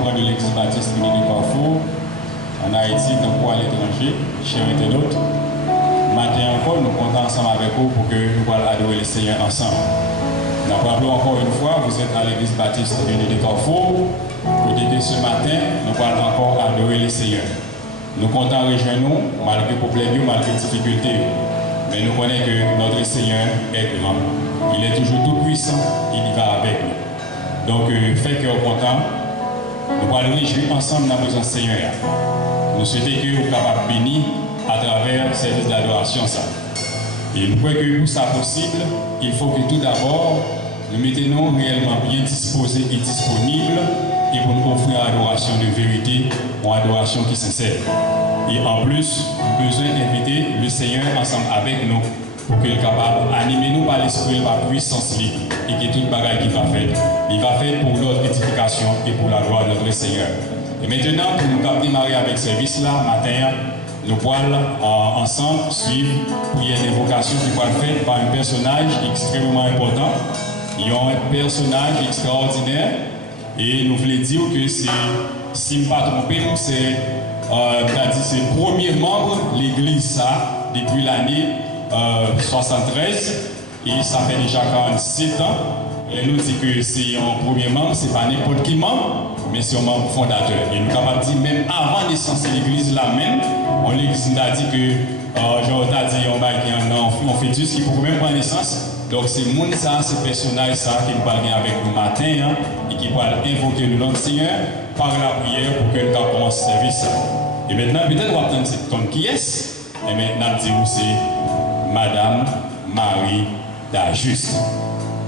membres de l'Église baptiste unie de Carrefour, en Haïti, donc pour l'étranger, chers internautes. Matin encore, nous comptons ensemble avec vous pour que nous puissions adorer le Seigneur ensemble. Nous rappelons encore une fois, vous êtes à l'Église baptiste unie de Carrefour. Côté que ce matin, nous allons encore adorer le Seigneur. Nous comptons rejoindre nous, malgré les problèmes, malgré les difficultés. Mais nous connaissons que notre Seigneur est grand. Il est toujours tout puissant, il y va avec nous. Donc, fait que content, nous allons réjouir ensemble dans la présence du Seigneur. Nous souhaitons que vous soyez capables de bénir à travers le service d'adoration. Et nous croyons que pour ça possible, il faut que tout d'abord, nous mettions réellement bien disposés et disponibles et pour nous offrir une adoration de vérité ou une adoration qui est sincère. Et en plus, nous avons besoin d'inviter le Seigneur ensemble avec nous pour qu'il soit capable d'animer nous par l'esprit, par la puissance libre et que toute bagaille qu'il va faire, il va faire pour notre édification et pour la gloire de notre Seigneur. Et maintenant, pour nous démarrer avec ce service-là, matin, nous allons ensemble suivre une invocation qui va être faite par un personnage extrêmement important. Il y a un personnage extraordinaire et nous voulons dire que c'est, si je ne me pas trompé, c'est le premier membre de l'église ça, depuis l'année 73 et ça fait déjà 47 ans. Et nous disons que c'est un premier membre, ce n'est pas n'importe qui membre, mais c'est un membre fondateur. Et nous sommes capables de dire, même avant la naissance de l'église là même, l'église nous a dit que, genre, on a dit, on fait tout ce qu'il faut même prendre naissance. Donc c'est le monde ça, ces personnages ça qui nous parlent avec nous matin hein, et qui va invoquer le nom du Seigneur par la prière pour que nous commençons le service. Et maintenant, peut-être on va prendre cette tonne qui est. Et maintenant, nous c'est Madame Marie Dajuste.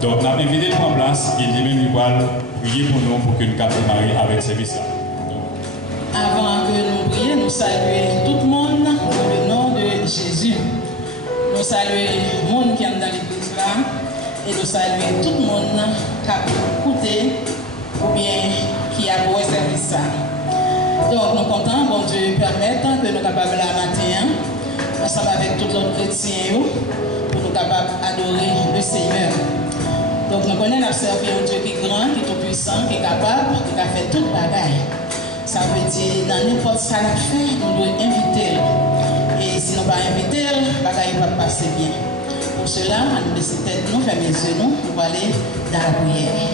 Donc, nous avons invité nous en place et nous allons prier pour nous pour que nous puissions démarrer avec ce service. Avant que nous prions, nous saluons tout le monde dans le nom de Jésus. Nous saluons le monde qui est dans l'église là et nous saluons tout le monde qui a écouté ou bien qui a beau service ça. Donc, nous comptons, bon Dieu, permettre que nous soyons capables la matin, ensemble avec tous les chrétiens, pour nous capables d'adorer le Seigneur. Donc nous connaissons un Dieu qui est grand, qui est tout puissant, qui est capable, qui a fait toute bagaille. Ça veut dire, dans n'importe ce qu'on a fait, nous devons inviter. Et si nous ne pas inviter, la bagaille va passer bien. Pour cela, on nous laisse tête, nous fermer les yeux, nous allons aller dans la prière.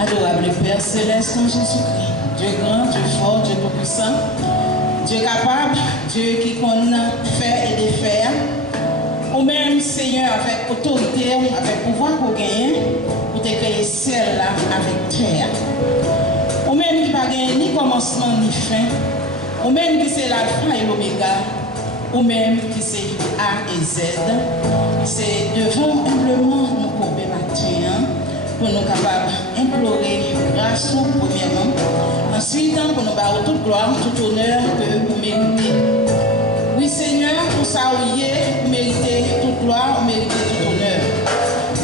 Adorable Père Céleste en Jésus-Christ, Dieu grand, Dieu fort, Dieu tout puissant, Dieu capable, Dieu qui connaît faire et défaire. Ou même, Seigneur, avec autorité, avec pouvoir pour gagner, pour te créer ciel-là avec terre. Ou même qui ne va gagner ni commencement ni fin. Ou même qui c'est l'alpha et l'oméga. Ou même qui c'est A et Z. C'est devant humblement nous courber matin pour nous capables d'implorer grâce premièrement. Ensuite, pour nous avoir toute gloire, tout honneur que vous méritez. Oui Seigneur, pour ça vous méritez toute gloire, vous méritez tout honneur.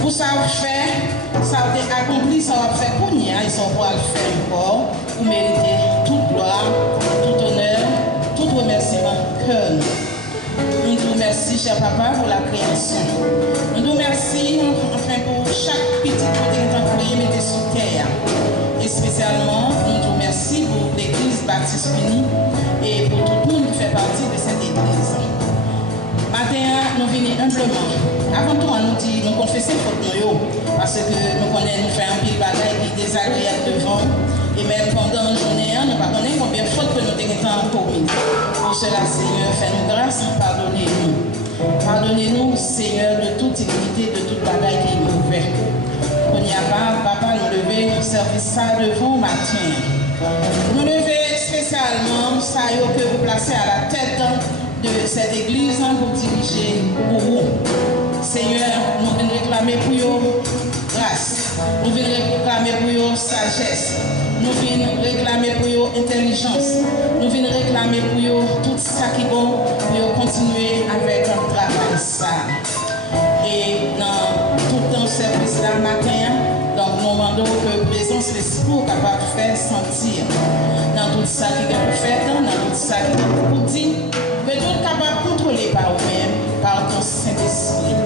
Pour ça vous fait, ça vous accompli, ça vous fait pour nous, ils sont pour le faire encore. Vous méritez toute gloire, tout honneur, tout remerciement que nous. Nous vous remercions, cher papa, pour la création. Nous vous remercions enfin pour chaque petit côté que vous avez mis sur terre. Et spécialement, nous vous remercions pour l'église baptiste unie et pour tout le monde qui fait partie de cette église. Matin, nous venons humblement. Avant tout, nous dit, nous confessons faute nous, parce que nous connaissons, nous faisons un pile bagaille qui est désagréable devant. Et même pendant la journée, nous ne connaissons pas combien de fautes que nous avons commises. Pour cela, Seigneur, fais-nous grâce, pardonnez-nous. Pardonnez-nous, Seigneur, de toute iniquité, de toute bagaille qui est mauvaise. On n'y a pas, papa, nous lever, service ça devant matin. Nous lever spécialement ça que vous placez à la tête de cette église pour diriger pour vous. Seigneur, nous venons réclamer pour vous grâce. Nous venons réclamer pour vous sagesse. Nous venons réclamer pour vous intelligence. Nous venons réclamer pour vous tout ça qui est bon pour continuer avec un travail ça. Et dans tout le service là matin, donc nous demandons que la présence de l'esprit soit capable de faire sentir dans tout ça qui est fait, dans tout ça qui est dit, que nous sommes capables de contrôler par nous-mêmes, par ton Saint-Esprit.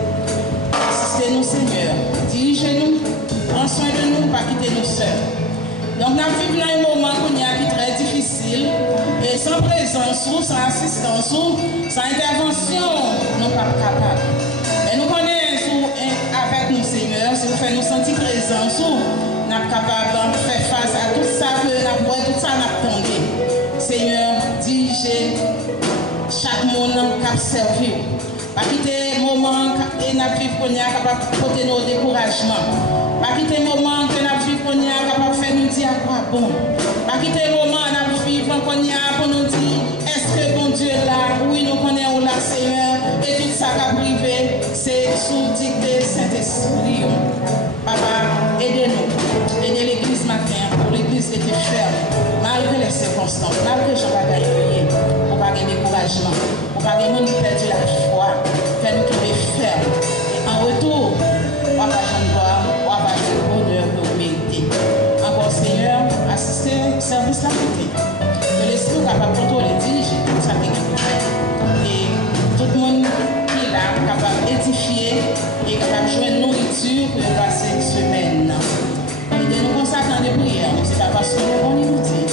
Assistez-nous, Seigneur. Dirigez-nous, prends soin de nous, pas quitter nous seuls. Donc, nous vivons dans un moment qui est très difficile. Et sans présence, sans assistance, sans intervention, nous ne sommes pas capables. Et nous connaissons avec nous, Seigneur, si vous faites nous sentir présence, nous sommes capables de faire face à tout ça que nous avons, tout ça nous attendons. Seigneur, dirigez chaque monde qui a servi. Pas quitter le moment et nous vivons qu'on est capable de porter nos découragements. Pas quitter le moment que nous vivons qu'on est capable de faire nous dire à quoi bon. Pas quitter le moment que nous vivons qu'on est pour nous dire est-ce que bon Dieu est là, oui nous connaissons là Seigneur et tout ça qui a privé c'est sous dictée Saint-Esprit. Papa, aidez-nous, aidez l'église matin pour l'église était ferme malgré les circonstances, malgré Jean Bagaille, pour pas gagner découragement, pour pas gagner perdu la foi, faire nous trouver ferme. Et en retour, on va on va le bonheur que vous méritez. Encore Seigneur, assistez au service la vérité. Que l'esprit capable de contrôler, diriger tout ça qui est et tout le monde qui est là, capable d'édifier et capable de jouer une nourriture pour passer une semaine. Et de nous consacrer des prières, c'est pas parce que nous avons inutile.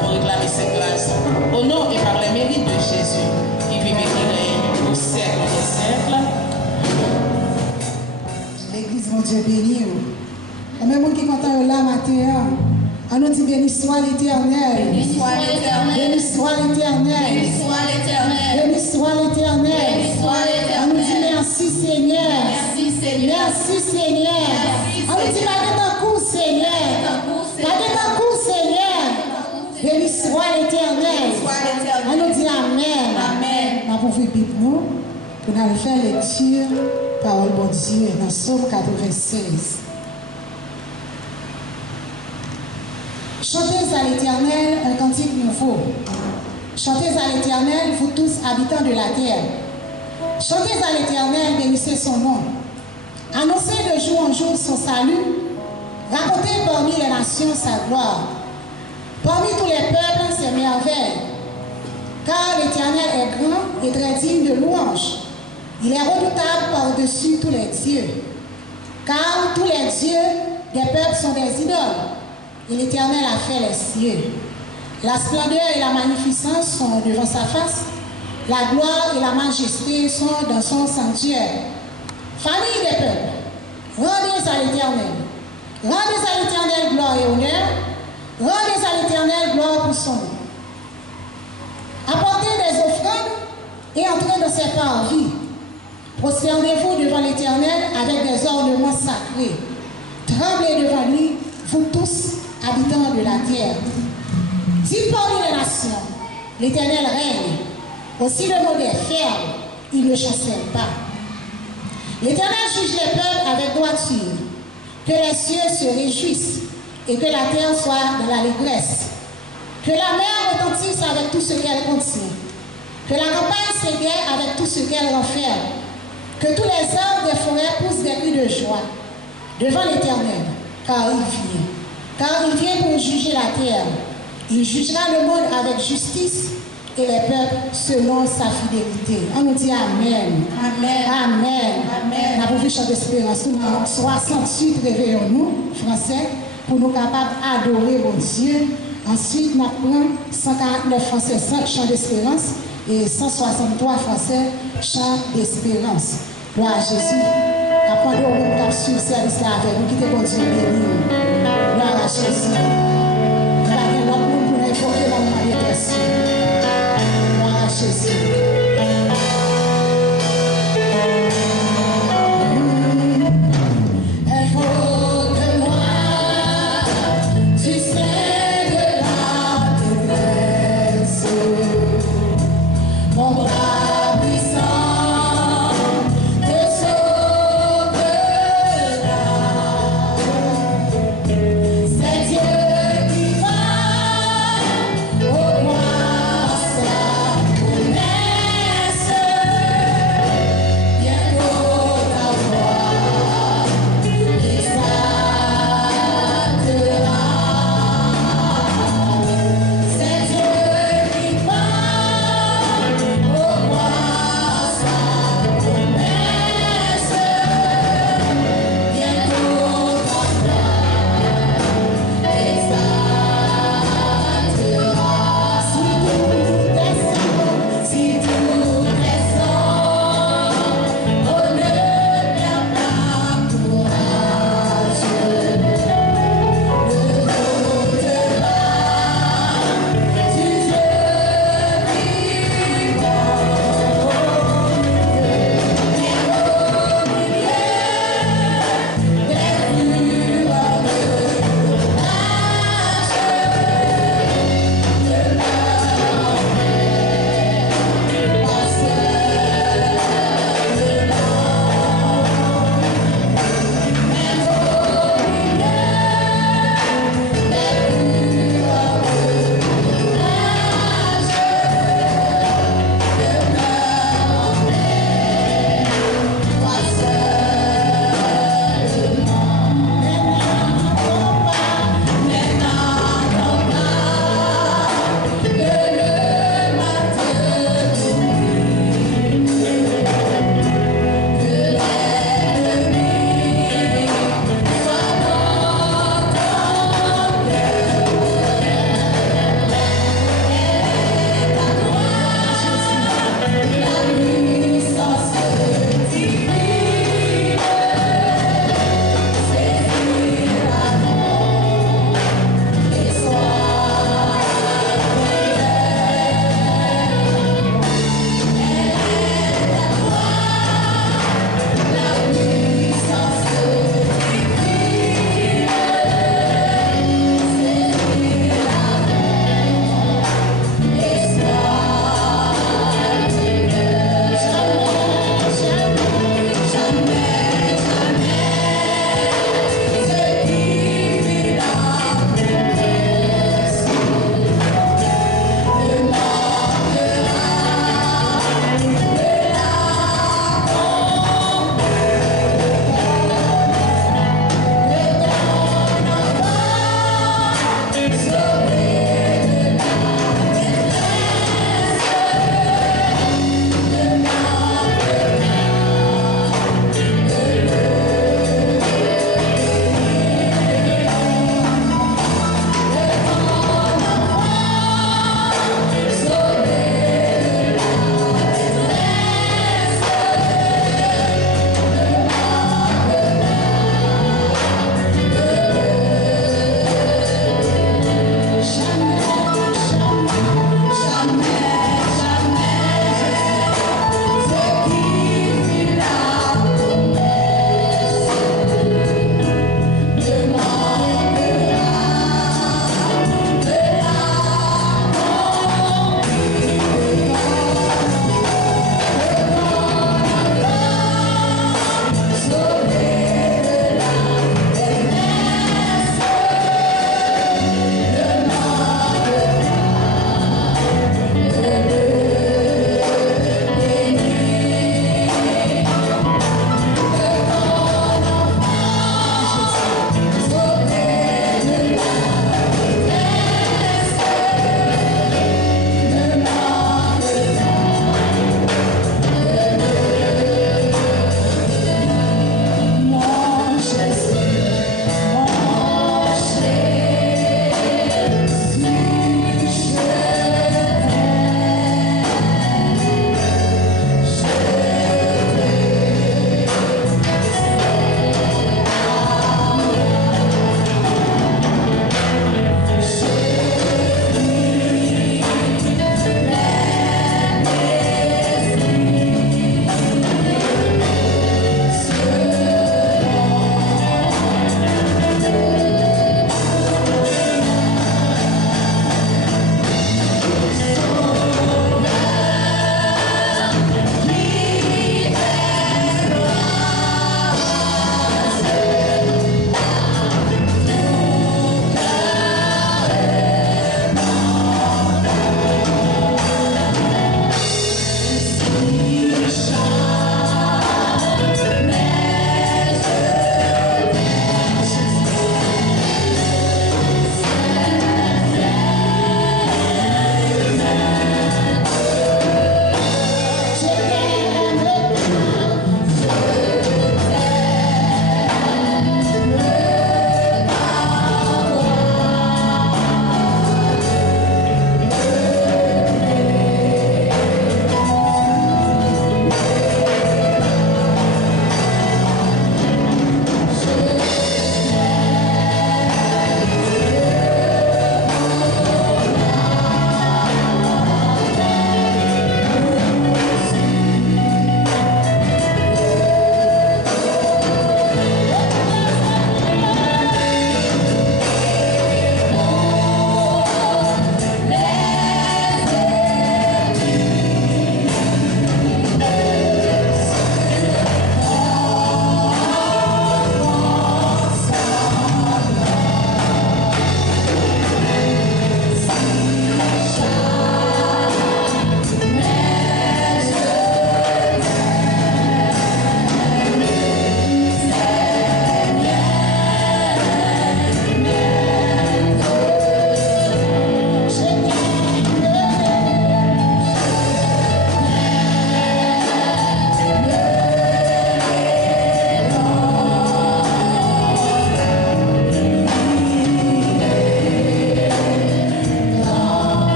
Nous réclamer cette grâce au nom et par les mérites de Jésus qui vit éclairer au siècle des siècles. L'église, mon Dieu, béni. Et même qui content là matin, on nous dit béni soit l'Éternel. Béni soit l'Éternel. Béni soit l'Éternel. Béni soit l'Éternel. Béni soit l'Éternel. Béni soit l'Éternel. On nous dit merci Seigneur. Merci Seigneur. Merci Seigneur. On nous dit pas de ton coup Seigneur. Pas de ton coup Seigneur. Béni soit l'Éternel. On nous dit Amen. Amen. On va ouvrir Bible nous pour nous faire lecture parole bon Dieu dans Psaume 96. Chantez à l'Éternel un cantique nouveau. Chantez à l'Éternel, vous tous habitants de la terre. Chantez à l'Éternel, bénissez son nom. Annoncez de jour en jour son salut. Racontez parmi les nations sa gloire. Parmi tous les peuples, ses merveilles. Car l'Éternel est grand et très digne de louange. Il est redoutable par-dessus tous les dieux. Car tous les dieux des peuples sont des idoles. Et l'Éternel a fait les cieux. La splendeur et la magnificence sont devant sa face. La gloire et la majesté sont dans son sanctuaire. Famille des peuples, rendez à l'Éternel. Rendez à l'Éternel gloire et honneur. Rendez à l'Éternel gloire pour son nom. Apportez des offrandes et entrez dans ses parvis. Prosternez-vous devant l'Éternel avec des ornements sacrés. Tremblez devant lui, vous tous, habitants de la terre. Dites parmi les nations, l'Éternel règne. Aussi le monde est ferme, il ne chancelle pas. L'Éternel juge les peuples avec droiture. Que les cieux se réjouissent et que la terre soit dans l'allégresse. Que la mer retentisse avec tout ce qu'elle contient. Que la campagne s'égaie avec tout ce qu'elle renferme. Que tous les arbres des forêts poussent des cris de joie devant l'Éternel, car il vient. Car il vient pour juger la terre. Il jugera le monde avec justice et les peuples selon sa fidélité. On nous dit Amen. Amen. Amen. Amen. On a voulu chanter d'espérance. 68, réveillons-nous, français, pour nous capables d'adorer mon Dieu. Ensuite, nous prenons 149 français, chant d'espérance, et 163 français, chant d'espérance. Gloire à Jésus. Apprenez au monde qui a su le service là avec nous, qui te bon Dieu béni. Gloire à Jésus. Nous avons l'autre monde pour nous évoquer dans le mariage de Jésus. Gloire à Jésus. C'est Dieu.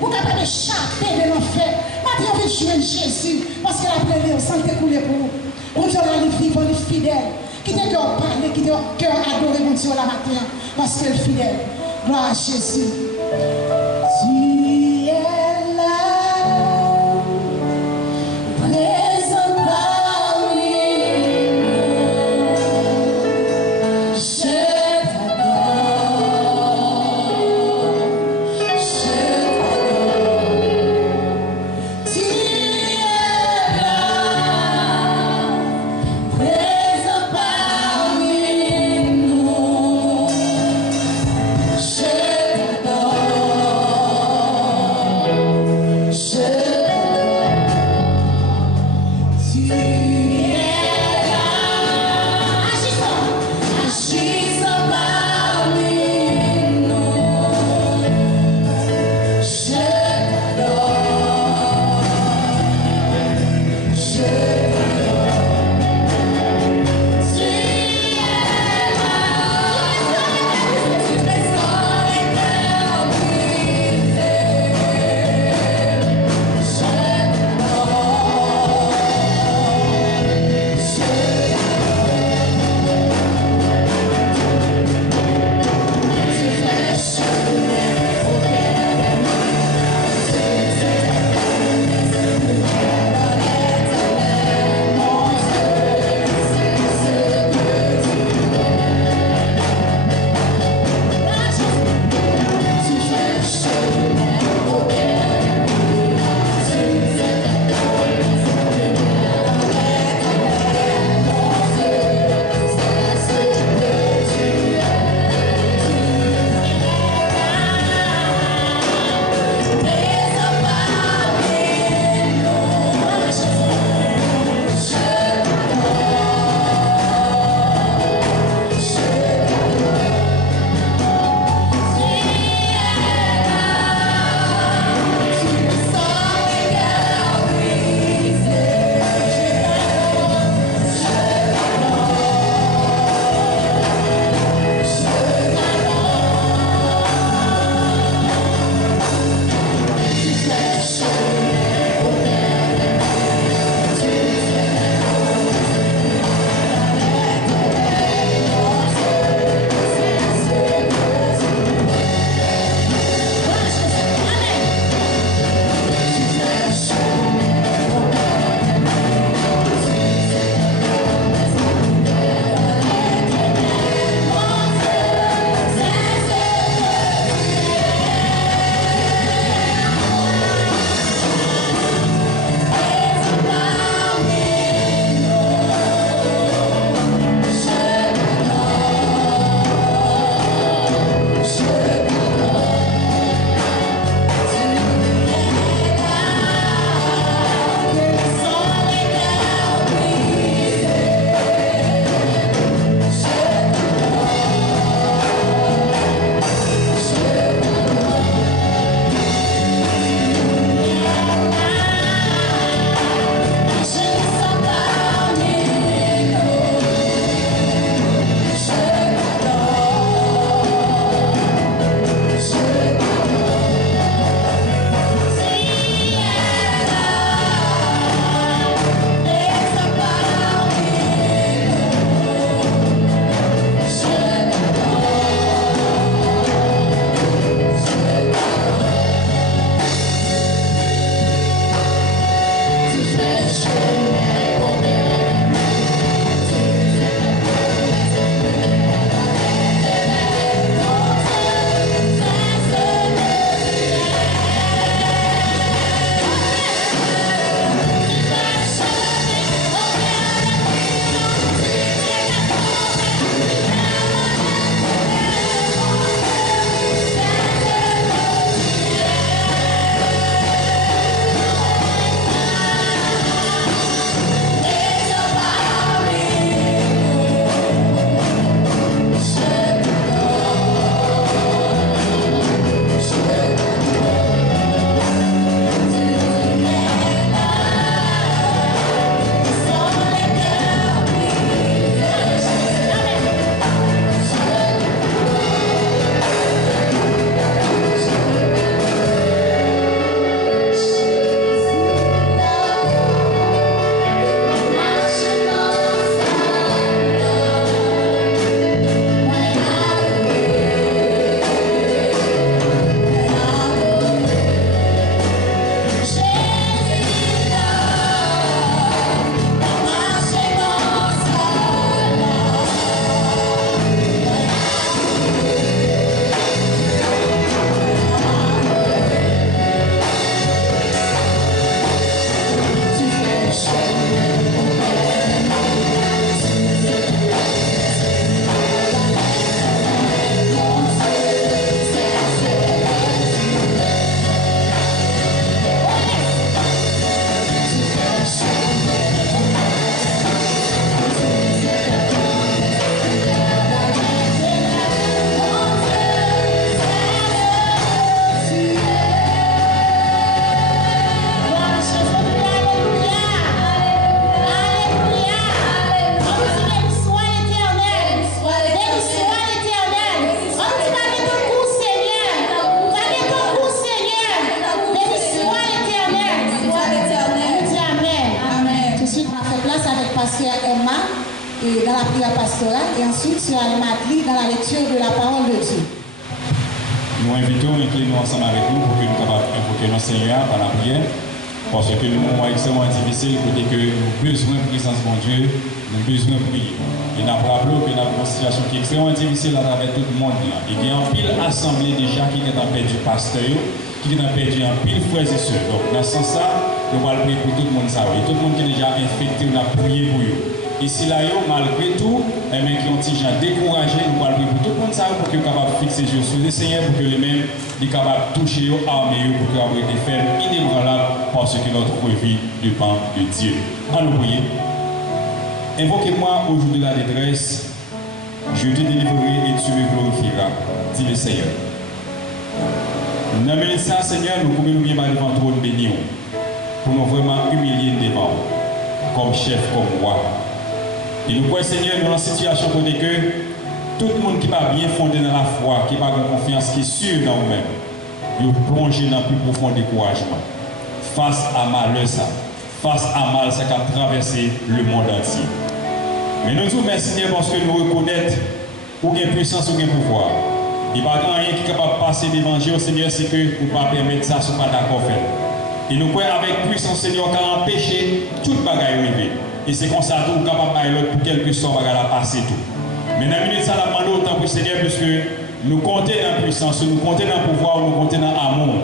pour capable d'échapper de l'enfer. Maintenant, on veut jouer Jésus parce que la plaie au sang est coulé pour vous. On Dieu là, les vivants, les fidèles. Qui te cœur parler, qui te cœur adorer mon Dieu la matin parce que le fidèle. Gloire à Jésus. Tu es là, présent parmi nous. Je t'adore. Frère Marc dans la prière pastorale et ensuite Sœur Madeleine dans la lecture de la parole de Dieu. Nous invitons, inclinons ensemble avec nous pour que nous puissions invoquer notre Seigneur par la prière. Parce que le moment est extrêmement difficile, côté que nous avons besoin de présence de mon Dieu, nous avons besoin de prier. Et nous avons rappelé que nous avons une situation qui est extrêmement difficile à travers tout le monde. Et il y a un pile assemblée déjà qui est en perdu pasteur, qui est en perdu un pile frères et sœurs. Donc dans ce sens-là, nous allons prier pour tout le monde. Et tout le monde qui est déjà infecté, nous allons prier pour eux. Ici, là, malgré tout, les mecs qui ont été découragés, nous allons prier pour tout le monde pour qu'ils soient capables de fixer les yeux sur le Seigneur, pour que les mêmes soient capables de toucher, armer, pour qu'ils soient des fermes inébranlables, parce que notre vie dépend de Dieu. Allons prier. Invoquez-moi au jour de la détresse, je te délivrerai et tu me glorifieras, dit le Seigneur. Dans le ça, Seigneur, nous pouvons nous bien devant toi, nous bénir, pour nous vraiment humilier devant, comme chef, comme roi. Et nous croyons, Seigneur, nous dans une situation côté que tout le monde qui va bien fondé dans la foi, qui va avoir confiance, qui est sûr dans nous-mêmes, nous plonger dans le plus profond découragement. Face à malheur, ça. Face à mal, ça qui a traversé le monde entier. Mais nous disons merci, Seigneur, parce que nous reconnaissons ou bien puissance ou bien pouvoir. Il n'y a pas rien qui est capable de passer l'évangile, Seigneur, c'est que vous ne pouvez pas permettre ça, ce n'est pas d'accord faire. Et nous croyons avec puissance, Seigneur, qui a empêché toute bagaille arriver. Et c'est comme ça que nous sommes capables de l'autre pour quelque sorte de passer tout. Mais dans la minute, ça l'a demandé autant pour Seigneur, puisque nous comptons dans la puissance, nous comptons dans le pouvoir, nous comptons dans l'amour.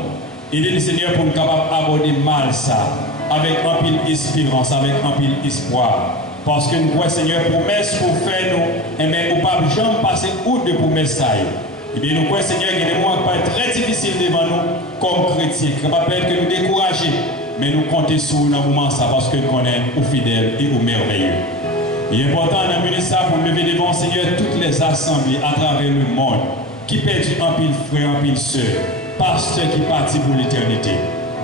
Aidez le Seigneur pour nous capables d'aborder mal ça, avec un pile espérance, avec un pile espoir. Parce que nous croyons, Seigneur, promesse pour faire nous, et bien, nous ne pouvons jamais passer outre de promesse ça. Et bien, nous croyons, Seigneur, qu'il y a des moments qui peuvent être très difficiles devant nous, comme chrétiens, qui ne peuvent pas être que nous décourager. Mais nous comptons sur nous dans ce moment ça parce que nous connaissons aux fidèles et aux merveilleux. Il est important d'amener ça pour lever devant Seigneur toutes les assemblées à travers le monde qui perdent un pile frère, un pile sœur, pasteurs qui partent pour l'éternité.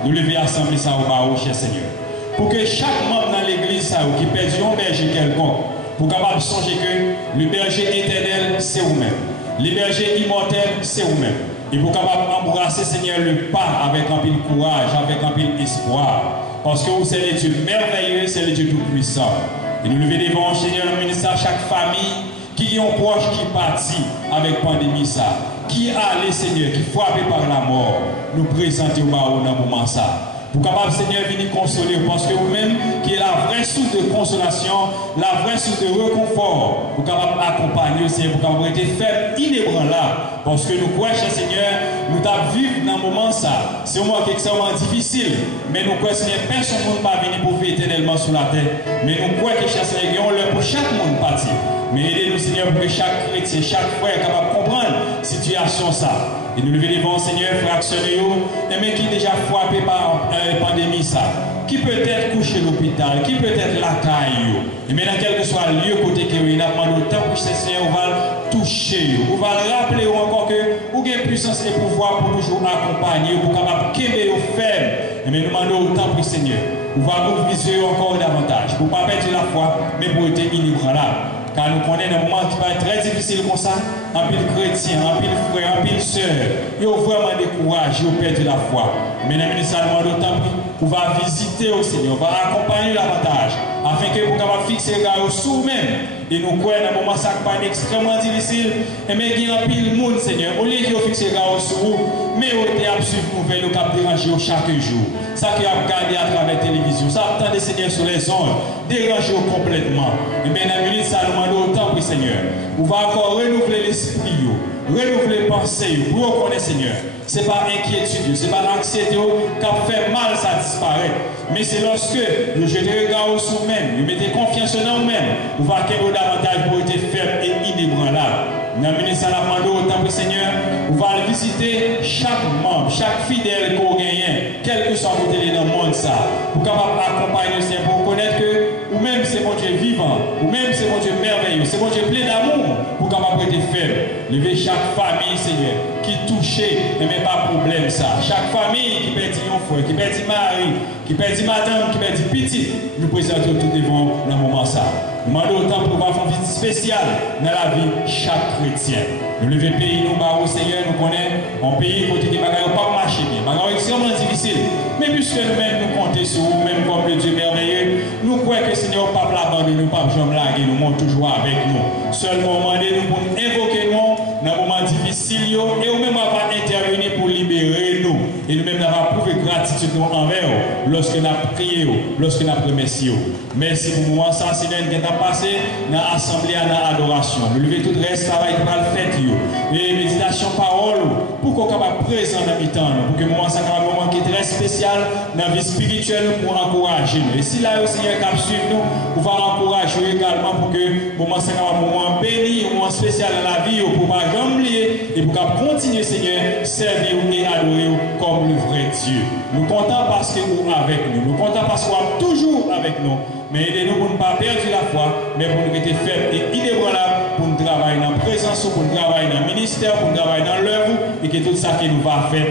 Nous lever assemblée ça au bas, cher Seigneur. Pour que chaque membre dans l'église qui perd un berger quelconque, pour capable songer que le berger éternel, c'est vous-même. Le berger immortel, c'est vous-même. Et pour capable embrasser, Seigneur, le pas avec un peu de courage, avec un peu d'espoir. Parce que vous êtes le Dieu merveilleux, c'est le Dieu tout-puissant. Et nous lever devant, Seigneur, le ministère, chaque famille qui ont proche, qui partit avec pandémie, ça, qui a allé, Seigneur, qui frappé par la mort, nous présenter au barreau dans le moment ça. Pour capable, Seigneur, venir consoler, parce que vous-même, qui est la vraie source de consolation, la vraie source de réconfort, pour capable accompagner, Seigneur, pour capable être ferme, inébranlable, parce que nous croyons, cher Seigneur, nous avons vécu dans un moment ça. C'est un moment qui est extrêmement difficile, mais nous croyons, Seigneur, personne ne va venir pour vivre éternellement sur la terre. Mais nous croyons que, cher Seigneur, il y a l'heure pour chaque monde partir. Mais aidez-nous, Seigneur, pour que chaque chrétien, chaque frère est capable de comprendre la situation ça. Et nous lever devant, Seigneur, fractionner, mais qui est déjà frappé par la pandémie ça. Qui peut être couché à l'hôpital, qui peut être la caille. Et maintenant, quel que soit le lieu côté que il a demandé autant pour ce Seigneur, on va le toucher. On va le rappeler encore que vous avez puissance et pouvoir pour toujours accompagner, pour capable de québer aux fermes. Et nous demandons autant pour le Seigneur. On va nous viser encore davantage. Pour ne pas perdre la foi, mais pour être inébranlable. Car nous connaissons un moment qui va être très difficile comme ça. Un pile chrétien, un pile frère, un pile sœur. Ils ont vraiment découragé, ils ont perdu la foi. Mais nous demandons d'autant plus. On va visiter au Seigneur, on va accompagner davantage. Afin que vous puissiez fixer le gars sur vous-même. Et nous croyons dans un moment ça qui est extrêmement difficile. Et mais il y a un pile monde, Seigneur. Au lieu de fixer le gars sur vous, mais vous êtes à suivre nous nouvelles, vous cap déranger chaque jour. Ça qui a regardé à travers la télévision, ça attend des Seigneur sur les ondes, déranger complètement. Et bien dans la minute, ça demande autant pour Seigneur. On va encore renouveler l'esprit, renouveler les pensées, pour vous connaître Seigneur. Ce n'est pas inquiétude, ce n'est pas l'anxiété qui a fait mal, ça disparaît. Mais c'est lorsque vous jetez le regard sur vous-même, vous mettez confiance en vous-même, vous va acquérir davantage pour être ferme et inébranlable. Dans le ministère de la demande autant pour Seigneur, vous allez visiter chaque membre, chaque fidèle qu'on gagne, quel que soit côté dans le monde, ça, pour capable accompagner le Seigneur, pour connaître que vous-même c'est mon Dieu vivant, vous-même c'est mon Dieu merveilleux, c'est mon Dieu plein d'amour, pour capable être ferme. Levez chaque famille, Seigneur, qui touchait, mais pas problème ça. Chaque famille qui perd un frère, qui perd mari, qui perd madame, qui perd petit, nous présentons tout devant dans le moment ça. Nous demandons autant pour avoir une visite spéciale dans la vie chaque chrétien. Nous levons le pays, nous barrons, Seigneur, nous connaissons un pays côté qui ne va pas marcher bien, c'est extrêmement difficile. Mais puisque nous-mêmes nous comptons sur vous, même comme le Dieu merveilleux, nous croyons que le Seigneur pas l'abandonner, pas jamais laguer, nous sommes toujours avec nous. Seulement, demandez-nous pour nous invoquer nous dans les moments difficiles et nous-mêmes va intervenir pour libérer nous. Et nous-mêmes va prouver gratitude envers vous lorsque nous avons prié, lorsque nous avons remercié. Merci pour le moment, ça, Seigneur, qui a passé dans l'assemblée, dans l'adoration. Nous levons tout le reste, travail pour le faire. Et méditation, parole, pour qu'on soit présent dans le temps, pour que le moment, ça soit un moment qui est très spécial dans la vie spirituelle pour encourager nous. Et si là, le Seigneur qui suit nous, on va encourager également pour que le moment, ça soit un moment béni, un moment spécial dans la vie, pour ne pas jamais oublier et pour continuer, Seigneur, servir et adorer comme le vrai Dieu. Nous comptons parce que vous êtes avec nous. Nous comptons parce que vous êtes toujours avec nous. Mais aidez-nous pour ne pas perdre la foi, mais pour nous être faibles et inébranlables, pour nous travailler dans la présence, pour nous travailler dans le ministère, pour nous travailler dans l'œuvre, et que tout ça que nous va faire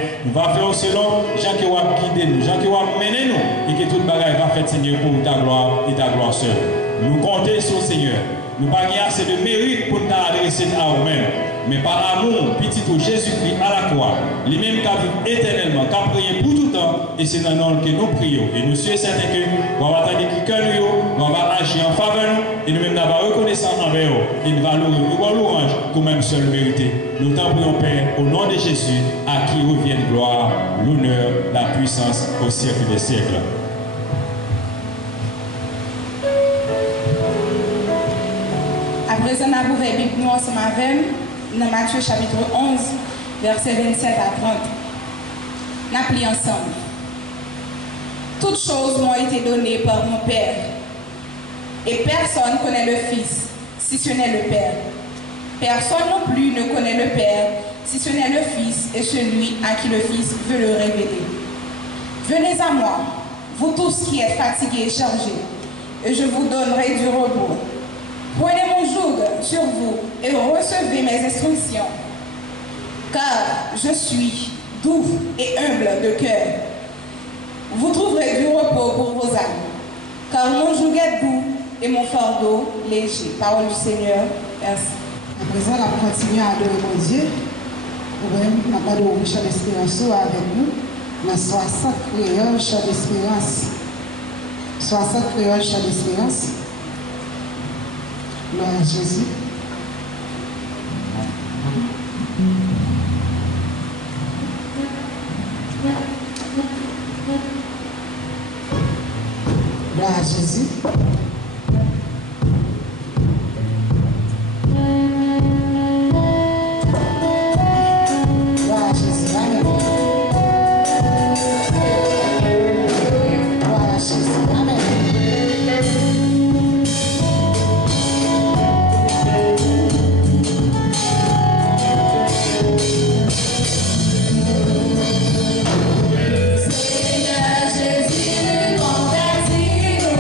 selon Jean qui va guider nous, Jean qui va mener nous, et que tout le bagage va faire, Seigneur, pour ta gloire et ta gloire seule. Nous comptons sur le Seigneur. Nous n'avons pas assez de mérite pour nous adresser à nous-mêmes. Mais par amour, petit tout Jésus-Christ à la croix, lui-même qui a vécu éternellement, qui a prié pour tout temps, et c'est dans le nom que nous prions. Et nous sommes certains que nous allons attendre qui cœur nous, nous allons agir en faveur de nous, et nous-mêmes nous allons reconnaissance envers eux. Et nous allons louer l'orange comme même seul mérité. Nous t'en prions, Père, au nom de Jésus, à qui revienne gloire, l'honneur, la puissance au siècle des siècles. À présent, nous avons ouvert la Bible ensemble avec nous. Dans Matthieu chapitre 11, versets 27 à 30. Nous appelons ensemble. Toutes choses m'ont été données par mon Père. Et personne ne connaît le Fils, si ce n'est le Père. Personne non plus ne connaît le Père, si ce n'est le Fils et celui à qui le Fils veut le révéler. Venez à moi, vous tous qui êtes fatigués et chargés, et je vous donnerai du repos. Prenez mon joug sur vous et recevez mes instructions, car je suis doux et humble de cœur. Vous trouverez du repos pour vos âmes, car mon joug est doux et mon fardeau léger. Parole du Seigneur. Merci. À présent, on va continuer à adorer mon Dieu. On n'a pas de chant d'espérance avec nous. On a 60 créoles chant d'espérance. 60 créoles chant d'espérance. Gloire à Jésus. Gloire à Jésus. Gloire à Jésus. Amen. Gloire à Jésus. Amen. Seigneur Jésus, convertis-nous.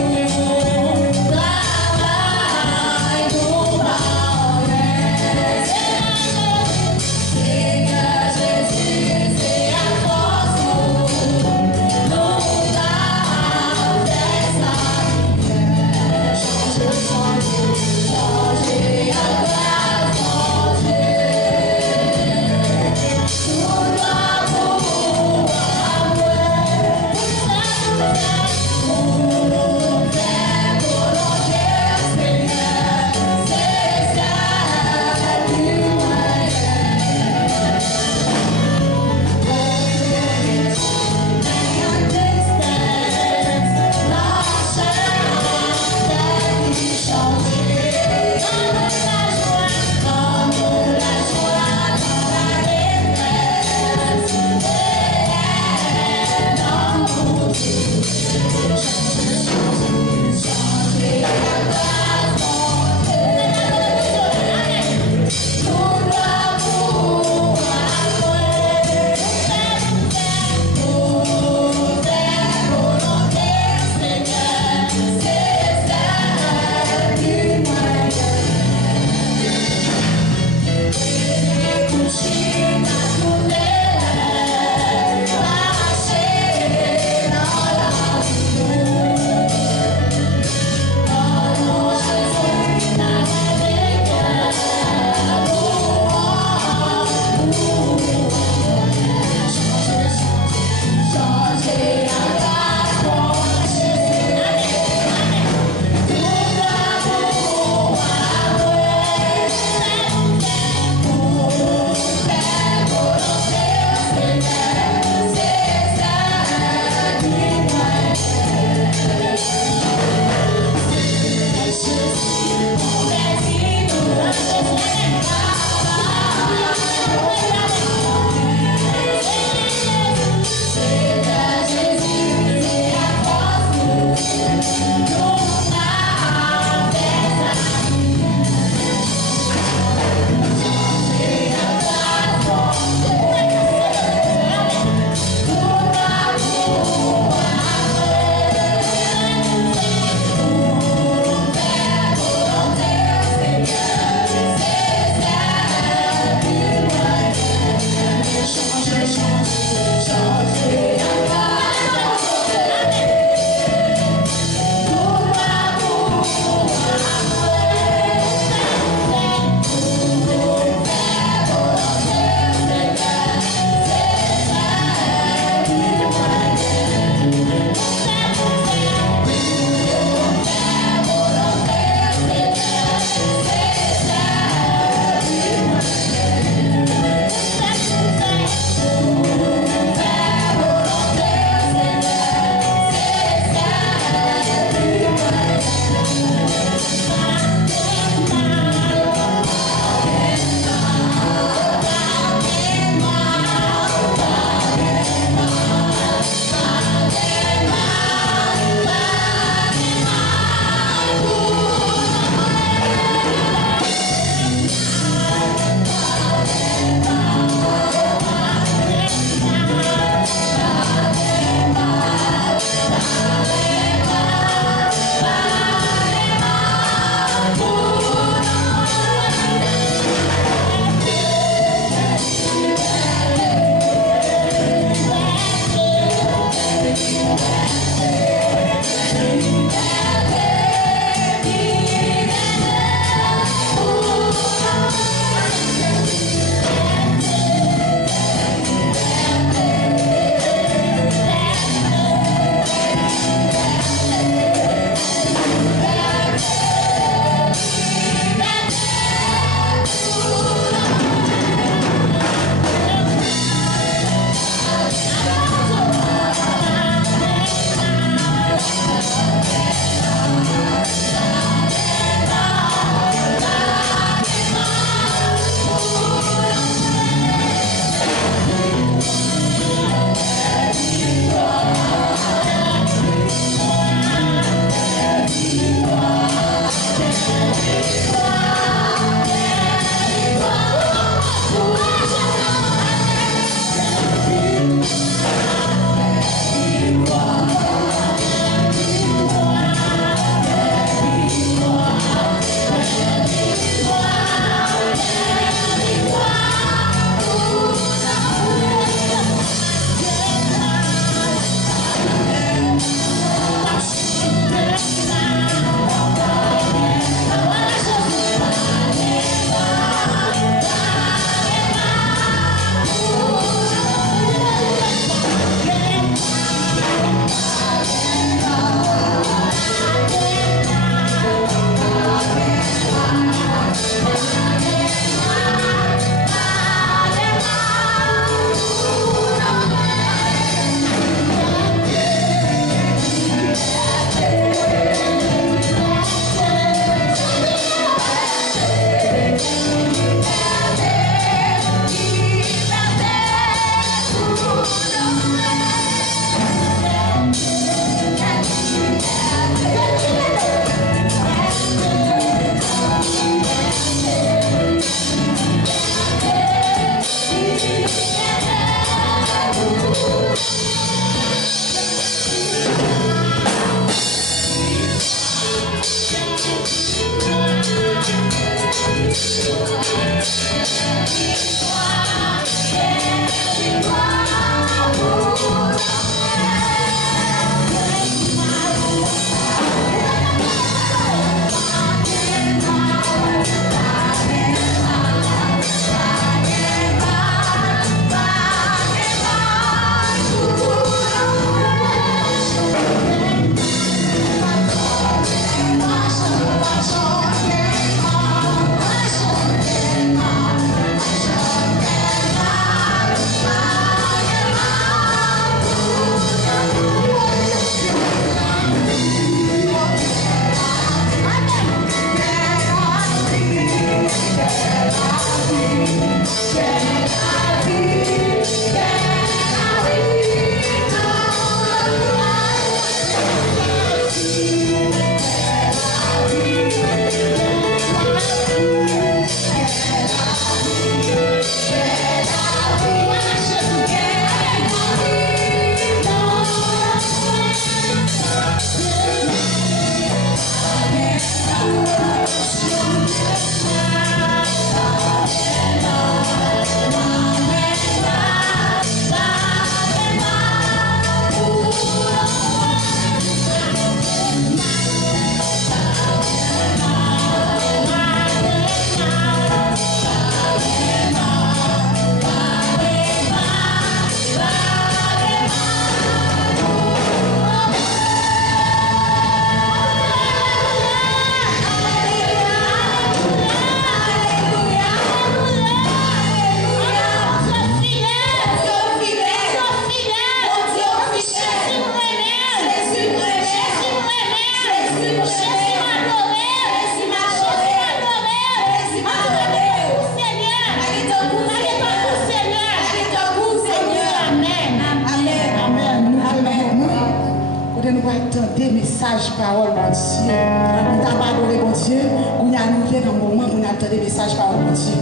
que nous attendons des messages, paroles, mon Dieu. Nous t'avons adoré, mon Dieu. On a arrivé dans le moment où nous attendons des messages, paroles, mon Dieu.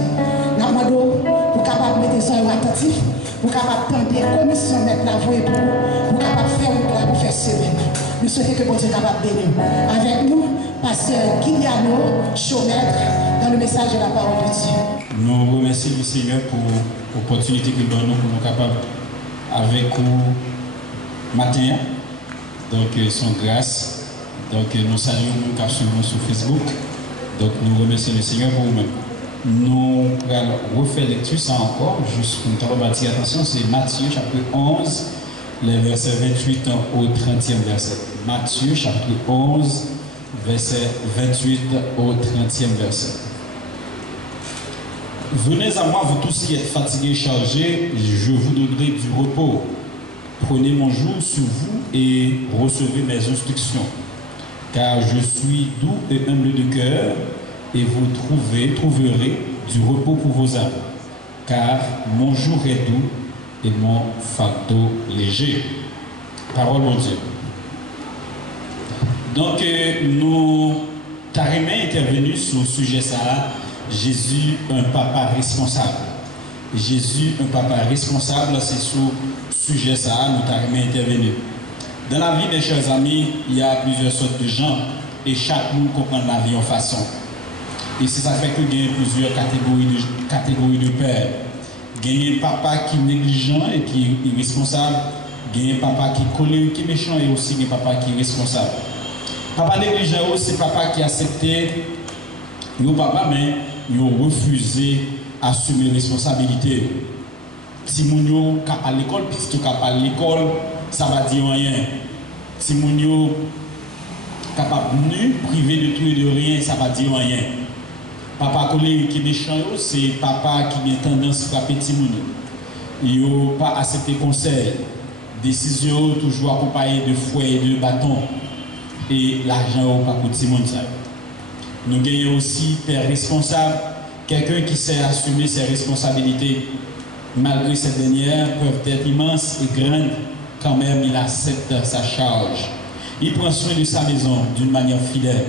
Nous demandons pour capable mettre des oreilles attentifs, pour capable tenter des commissions, mettre la voix pour capable faire un plat pour faire semaine. Nous souhaitons que mon Dieu soit capable de bénir. Avec nous, pasteur Guiliano, Chaumètre, dans le message de la parole de Dieu. Nous remercions le Seigneur pour l'opportunité qu'il donne pour nous capables avec vous matin. Donc, son grâce. Donc, nous saluons nous qui suivons sur Facebook. Donc, nous remercions le Seigneur pour vous-même. Nous allons refaire lecture ça encore, juste pour nous bâtir attention, c'est Matthieu chapitre 11, les versets 28 au 30e verset. Matthieu chapitre 11, verset 28 au 30e verset. Venez à moi, vous tous qui êtes fatigués et chargés, je vous donnerai du repos. Prenez mon joug sur vous et recevez mes instructions. Car je suis doux et humble de cœur, et vous trouverez du repos pour vos âmes. Car mon joug est doux et mon fardeau léger. Parole de Dieu. Donc, nous carrément intervenus sur le sujet ça. Jésus, un papa responsable. Jésus, un papa responsable, c'est sur le sujet ça, nous carrément intervenus. Dans la vie, mes chers amis, il y a plusieurs sortes de gens et chaque monde comprend la vie en façon. Et c'est ça fait que il y a plusieurs catégories de pères. Il y a un papa qui est négligent et qui est irresponsable. Il y a un papa qui est colérique, qui est méchant et aussi un papa qui est responsable. Papa négligent, c'est papa qui a accepté, il papa, mais il a refusé d'assumer responsabilité. Si mon cap à l'école, petit cap à l'école, ça va dire rien. Si mon capable nu, privé de tout et de rien, ça va dire rien. Papa colérique qui est méchant, c'est papa qui a tendance à frapper petit moun. Il n'a pas accepté conseil. Décision toujours accompagnée de fouet et de bâton. Et l'argent pas pour petit moun. Nous gagnons aussi père responsable, quelqu'un qui sait assumer ses responsabilités. Malgré ces dernières peuvent être immenses et grandes, quand même il accepte sa charge. Il prend soin de sa maison d'une manière fidèle.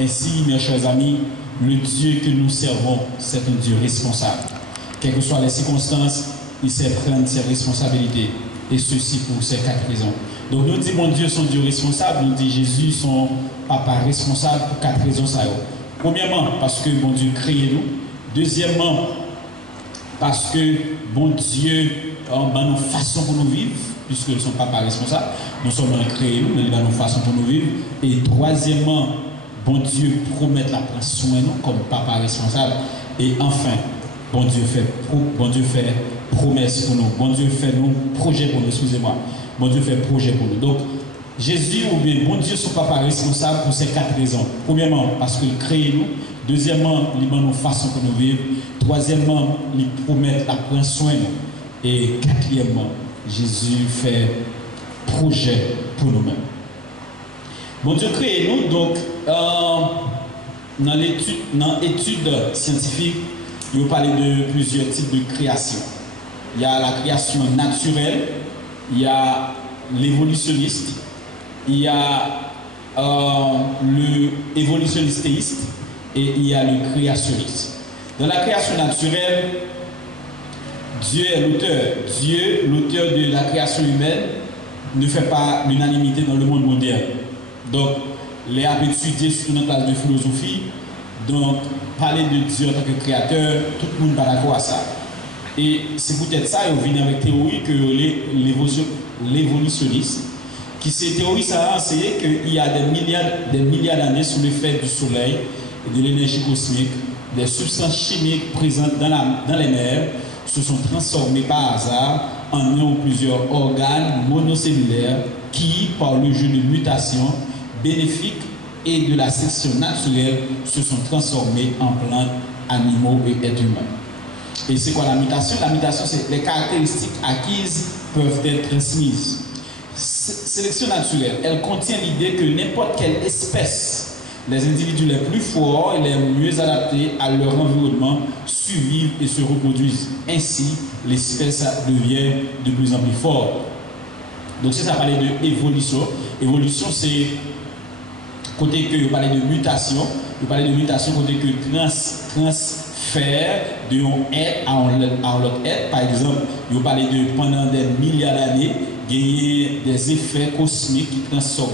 Ainsi, mes chers amis, le Dieu que nous servons, c'est un Dieu responsable. Quelles que soient les circonstances, il sait prendre ses responsabilités. Et ceci pour ces 4 raisons. Donc nous disons, mon Dieu, son Dieu responsable. Nous disons, Jésus, son papa responsable pour 4 raisons. Premièrement, parce que mon Dieu crée nous. Deuxièmement, parce que bon Dieu a une façon pour nous vivre, puisque son papa responsable. Non seulement créé nous, mais il a une façon pour nous vivre. Et troisièmement, bon Dieu promet la prendre soin de nous comme papa responsable. Et enfin, bon Dieu fait promesse pour nous. Bon Dieu fait nous projet pour nous, excusez-moi. Bon Dieu fait projet pour nous. Donc, Jésus ou bien bon Dieu son papa responsable pour ces 4 raisons. Premièrement, parce qu'il crée nous. Deuxièmement, il donne une façon pour nous vivre. Troisièmement, il promet la prendre soin de nous. Et quatrièmement, Jésus fait projet pour nous-mêmes. Bon Dieu crée nous, donc, dans l'étude scientifique, il parle de plusieurs types de création. Il y a la création naturelle, il y a l'évolutionniste, il y a l'évolutionniste théiste et il y a le créationniste. Dans la création naturelle, Dieu est l'auteur. Dieu, l'auteur de la création humaine, ne fait pas l'unanimité dans le monde moderne. Donc, les a étudié sur une classe de philosophie, donc parler de Dieu en tant que créateur, tout le monde n'est pas d'accord à ça. Et c'est peut-être ça, ils viennent avec théorie que l'évolutionniste, qui cette théorie, ça a enseigné qu'il y a des milliards d'années sous l'effet du soleil et de l'énergie cosmique, des substances chimiques présentes dans les mers se sont transformées par hasard en un ou plusieurs organes monocellulaires qui, par le jeu de mutation bénéfique et de la sélection naturelle, se sont transformés en plantes, animaux et êtres humains. Et c'est quoi la mutation? La mutation, c'est les caractéristiques acquises peuvent être transmises. Sélection naturelle, elle contient l'idée que n'importe quelle espèce, les individus les plus forts et les mieux adaptés à leur environnement survivent et se reproduisent. Ainsi, l'espèce devient de plus en plus forte. Donc c'est ça, parler de évolution. Évolution, c'est côté que vous parlez de mutation. Vous parlez de mutation côté que transfert de un être à l'autre être. Par exemple, vous parlez de pendant des milliards d'années, gagner des effets cosmiques qui transforment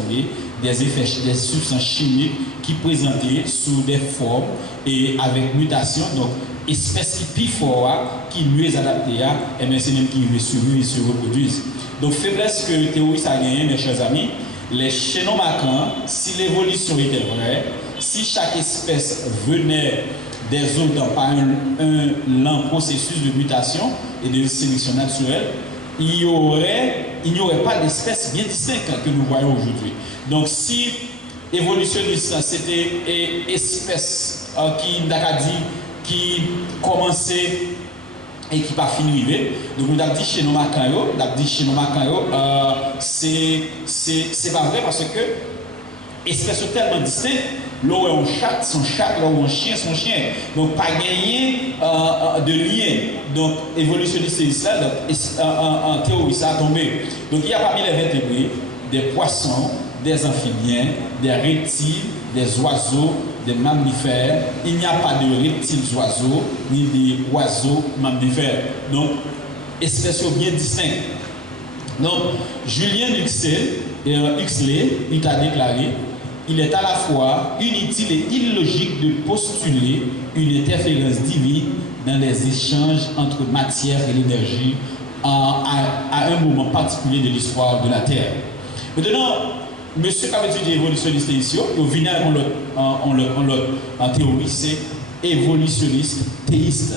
des effets, des substances chimiques qui présentaient sous des formes et avec mutation. Donc, espèces qui plus fort, qui mieux adaptées, et bien c'est même qui survivent et se reproduisent. Donc, faiblesse que le théoriste a gagné, mes chers amis, les chaînons marquants, si l'évolution était vraie, si chaque espèce venait des autres par un lent processus de mutation et de sélection naturelle, il n'y aurait pas d'espèces bien distinctes que nous voyons aujourd'hui. Donc si évolutionniste, c'était espèce qui commençait et qui pas fini, donc nous avons dit chez nos macayo, c'est pas vrai parce que espèces sont tellement distinctes. Là où un chat, son chat, là où un chien, son chien. Donc, pas gagner de lien. Donc, évolutionniste, c'est ça, en théorie, ça a tombé. Donc, il y a parmi les vertébrés des poissons, des amphibiens, des reptiles, des oiseaux, des mammifères. Il n'y a pas de reptiles oiseaux, ni des oiseaux mammifères. Donc, espèces bien distinctes. Donc, Julien Huxley, il a déclaré: il est à la fois inutile et illogique de postuler une interférence divine dans les échanges entre matière et l'énergie à un moment particulier de l'histoire de la Terre. Maintenant, monsieur qui a étudié évolutionniste ici, il vient en théorie, c'est évolutionniste théiste.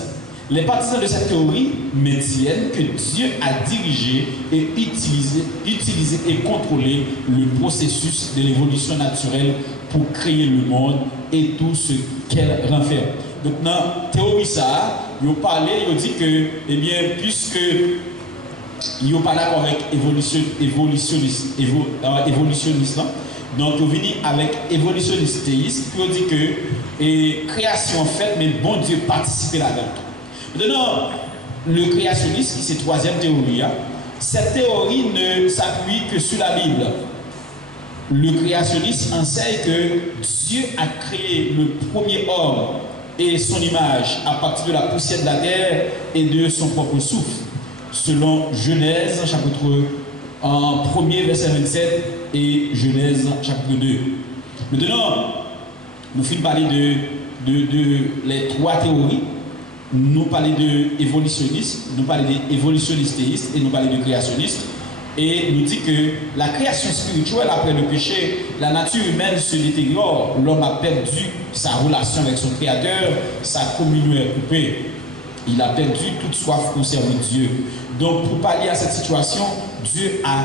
Les partisans de cette théorie maintiennent que Dieu a dirigé et utilisé et contrôlé le processus de l'évolution naturelle pour créer le monde et tout ce qu'elle renferme. Donc, dans la théorie, ils ont parlé, ils ont dit que, eh bien, puisque ils n'ont pas d'accord avec évolutionniste, donc ils ont venu avec évolutionniste théiste, puis ils ont dit que création faite, mais bon Dieu participe là-dedans. Maintenant, le créationnisme, c'est la troisième théorie. Cette théorie ne s'appuie que sur la Bible. Le créationnisme enseigne que Dieu a créé le premier homme et son image à partir de la poussière de la terre et de son propre souffle, selon Genèse chapitre 1er verset 27 et Genèse chapitre 2. Maintenant, nous finissons par parler de les trois théories. Nous parlons de évolutionniste, nous parlons d'évolutionniste théiste et nous parlons de créationniste. Et nous dit que la création spirituelle, après le péché, la nature humaine se détériore. L'homme a perdu sa relation avec son Créateur, sa communion est coupée. Il a perdu toute soif concernant Dieu. Donc, pour pallier à cette situation, Dieu a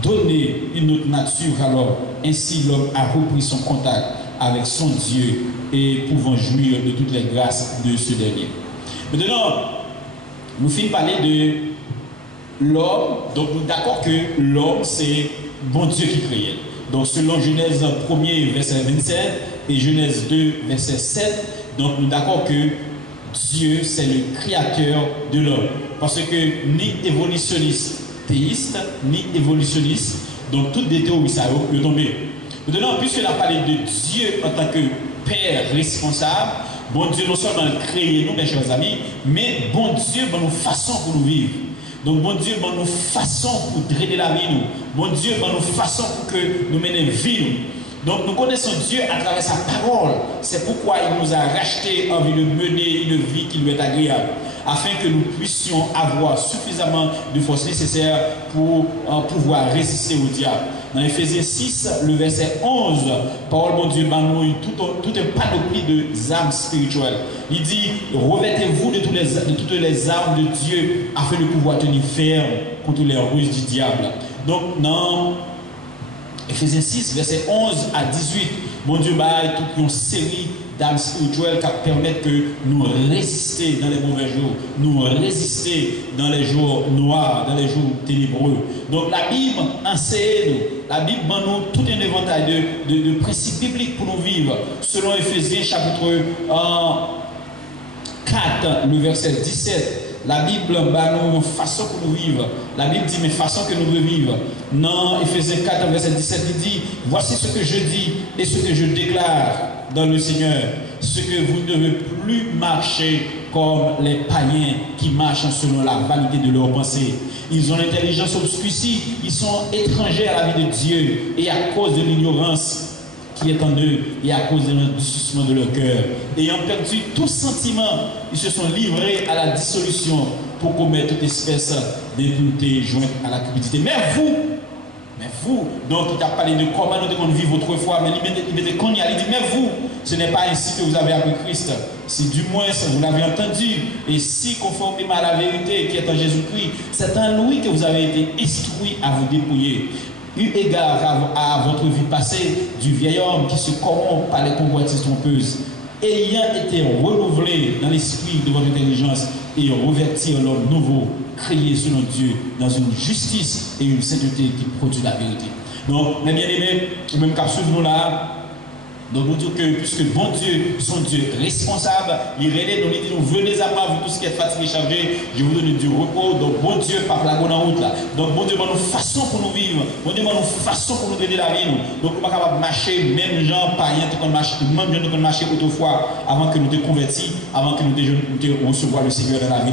donné une autre nature. Alors, ainsi, l'homme a repris son contact avec son Dieu et pouvant jouir de toutes les grâces de ce dernier. Maintenant, nous finissons par parler de l'homme. Donc, nous sommes d'accord que l'homme, c'est bon Dieu qui crée. Donc, selon Genèse 1er, verset 27 et Genèse 2, verset 7, donc nous sommes d'accord que Dieu, c'est le créateur de l'homme. Parce que ni évolutionniste théiste, ni évolutionniste, donc toutes les théories, ça va tomber. Maintenant, puisqu'on a parlé de Dieu en tant que Père responsable, bon Dieu non seulement créé nous, mes chers amis, mais bon Dieu, bon nous façon pour nous vivre. Donc bon Dieu, bon nous façon pour drainer la vie nous. Bon Dieu, bon nous façon pour que nous menions vie nous. Donc nous connaissons Dieu à travers sa parole. C'est pourquoi il nous a racheté envie de mener une vie qui lui est agréable, afin que nous puissions avoir suffisamment de force nécessaire pour pouvoir résister au diable. Dans Éphésiens 6, le verset 11, parole mon Dieu, tout un panoplie de âmes spirituelles. Il dit, revêtez-vous de toutes les armes de Dieu afin de pouvoir tenir ferme contre les ruses du diable. Donc, dans Éphésiens 6, verset 11 à 18, mon Dieu, toute une série d'âmes spirituelles qui permettent que nous résister dans les mauvais jours, nous résister dans les jours noirs, dans les jours ténébreux. Donc la Bible enseigne, la Bible nous tout un éventail de principes bibliques pour nous vivre. Selon Éphésiens chapitre 4, le verset 17 La Bible bah, nous une façon pour nous vivre. La Bible dit, mais façon que nous devons vivre. Non, Éphésiens 4, verset 17, il dit, voici ce que je dis et ce que je déclare dans le Seigneur. Ce que vous ne devez plus marcher comme les païens qui marchent selon la vanité de leurs pensées. Ils ont l'intelligence obscurcie, ils sont étrangers à la vie de Dieu et à cause de l'ignorance qui est en eux et à cause de l'endurcissement de leur cœur. Ayant perdu tout sentiment, ils se sont livrés à la dissolution pour commettre toute espèce d'impureté jointe à la cupidité. Mais vous, donc il t'a parlé de comment nous devons vivre autrefois, mais il dit, mais vous, ce n'est pas ainsi que vous avez appris Christ. Si du moins vous l'avez entendu, et si conformément à la vérité qui est en Jésus-Christ, c'est en lui que vous avez été instruits à vous dépouiller. Eu égard à votre vie passée du vieil homme qui se corrompt par les convoitises trompeuses, ayant été renouvelé dans l'esprit de votre intelligence et revêtir l'homme nouveau, créé selon Dieu dans une justice et une sainteté qui produit la vérité. Donc, mes bien-aimés, même qu'à nous là, donc nous disons que puisque bon Dieu, son Dieu responsable, il relève, nous dit, nous venez à moi, vous tous qui êtes fatigués, chargés, je vous donne du repos. Donc bon Dieu, pas la bonne route là. Donc bon Dieu, nous façon pour nous vivre, bon Dieu, nous façon pour nous donner la vie. Donc nous ne sommes pas capables de marcher, même gens païens, même gens qui ont marché autrefois, avant que nous te convertis, avant que nous recevoir le Seigneur dans la vie.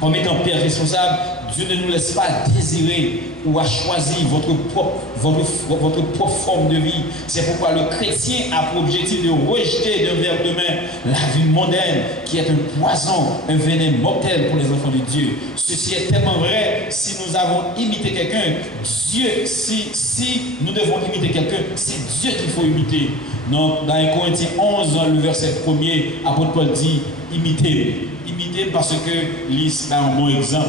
En étant Père responsable, Dieu ne nous laisse pas désirer ou à choisir votre propre forme de vie. C'est pourquoi le chrétien a pour objectif de rejeter d'un verre de main la vie mondaine qui est un poison, un venin mortel pour les enfants de Dieu. Ceci est tellement vrai si nous avons imité quelqu'un. Dieu, si nous devons imiter quelqu'un, c'est Dieu qu'il faut imiter. Donc, dans 1 Corinthiens 11, le verset 1er, apôtre Paul dit, imitez. Imitez parce que c'est un bon exemple.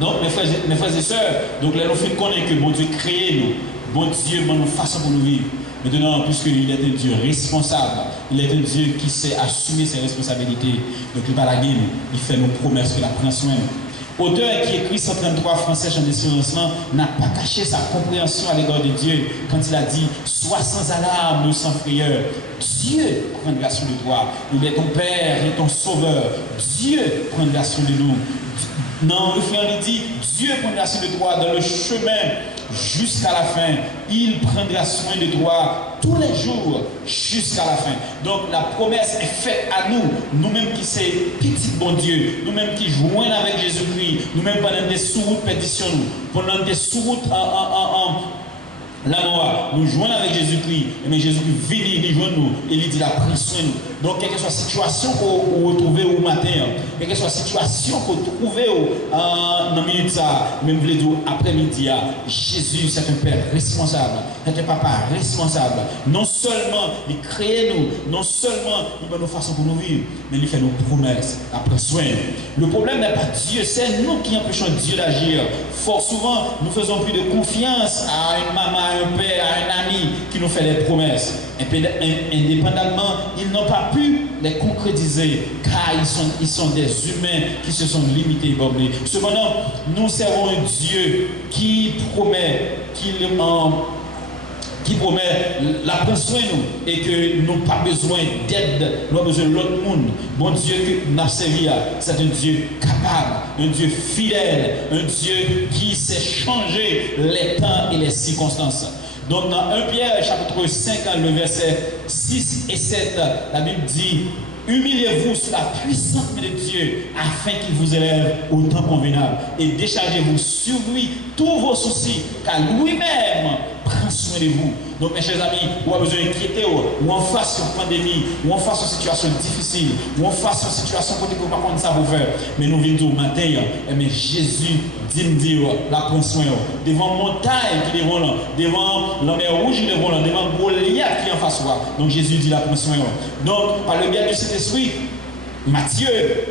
Donc, mes frères et sœurs, donc là, nous faisons connaître que bon Dieu crée nous, bon Dieu, nous façon pour nous vivre. Maintenant, puisqu'il est un Dieu responsable, il est un Dieu qui sait assumer ses responsabilités. Donc, il va la guerre, il fait nos promesses qu'il a pris soin. Auteur qui écrit 133 Français Chant d'Espérance n'a pas caché sa compréhension à l'égard de Dieu quand il a dit « Sois sans alarme, sans frayeur. Dieu prendra soin de toi. Il est ton Père, il est ton Sauveur. Dieu prendra soin de nous. » Non, le frère lui dit, Dieu prendra soin de toi dans le chemin jusqu'à la fin. Il prendra soin de toi tous les jours jusqu'à la fin. Donc la promesse est faite à nous, nous-mêmes qui sommes petit bon Dieu, nous-mêmes qui jouons avec Jésus-Christ, nous-mêmes pendant des sous-routes pétition, pendant des sous-routes la mort, nous jouons avec Jésus-Christ, mais Jésus-Christ vient, il joue nous, et il dit la prends soin nous. Donc, quelle que soit la situation que vous retrouvez au matin, quelle que soit la situation que vous trouvez dans minute ça, même après-midi, Jésus, c'est un Père responsable, c'est un Papa responsable. Non seulement il crée nous, non seulement il va nous façon pour nous vivre, mais il fait nos promesses, après soin. Le problème n'est pas Dieu, c'est nous qui empêchons Dieu d'agir. Fort souvent, nous faisons plus de confiance à une maman, à un père, à un ami qui nous fait des promesses. Indépendamment, ils n'ont pas pu les concrétiser car ils sont des humains qui se sont limités et bornés. Cependant, nous servons un Dieu qui promet la prendre soin nous et que nous n'avons pas besoin d'aide, nous avons besoin de l'autre monde. Bon Dieu que nous avons servi, c'est un Dieu capable, un Dieu fidèle, un Dieu qui sait changer les temps et les circonstances. Donc dans 1 Pierre chapitre 5, le verset 6 et 7, la Bible dit « Humiliez-vous sous la puissante main de Dieu afin qu'il vous élève au temps convenable et déchargez-vous sur lui tous vos soucis car lui-même prend soin de vous. » Donc mes chers amis, vous avez besoin d'inquiéter ou en face de pandémie, ou en face de situation difficile, ou en face de situation que vous ne pouvez pas ça pour faire. Mais nous venons au matin, mais Jésus dit la prend soin. Devant montagne qui est devant là, devant la mer rouge qui est devant là, devant Goliath qui est en face de soi. Donc Jésus dit la prend soin. Donc par le biais de cet esprit, Matthieu,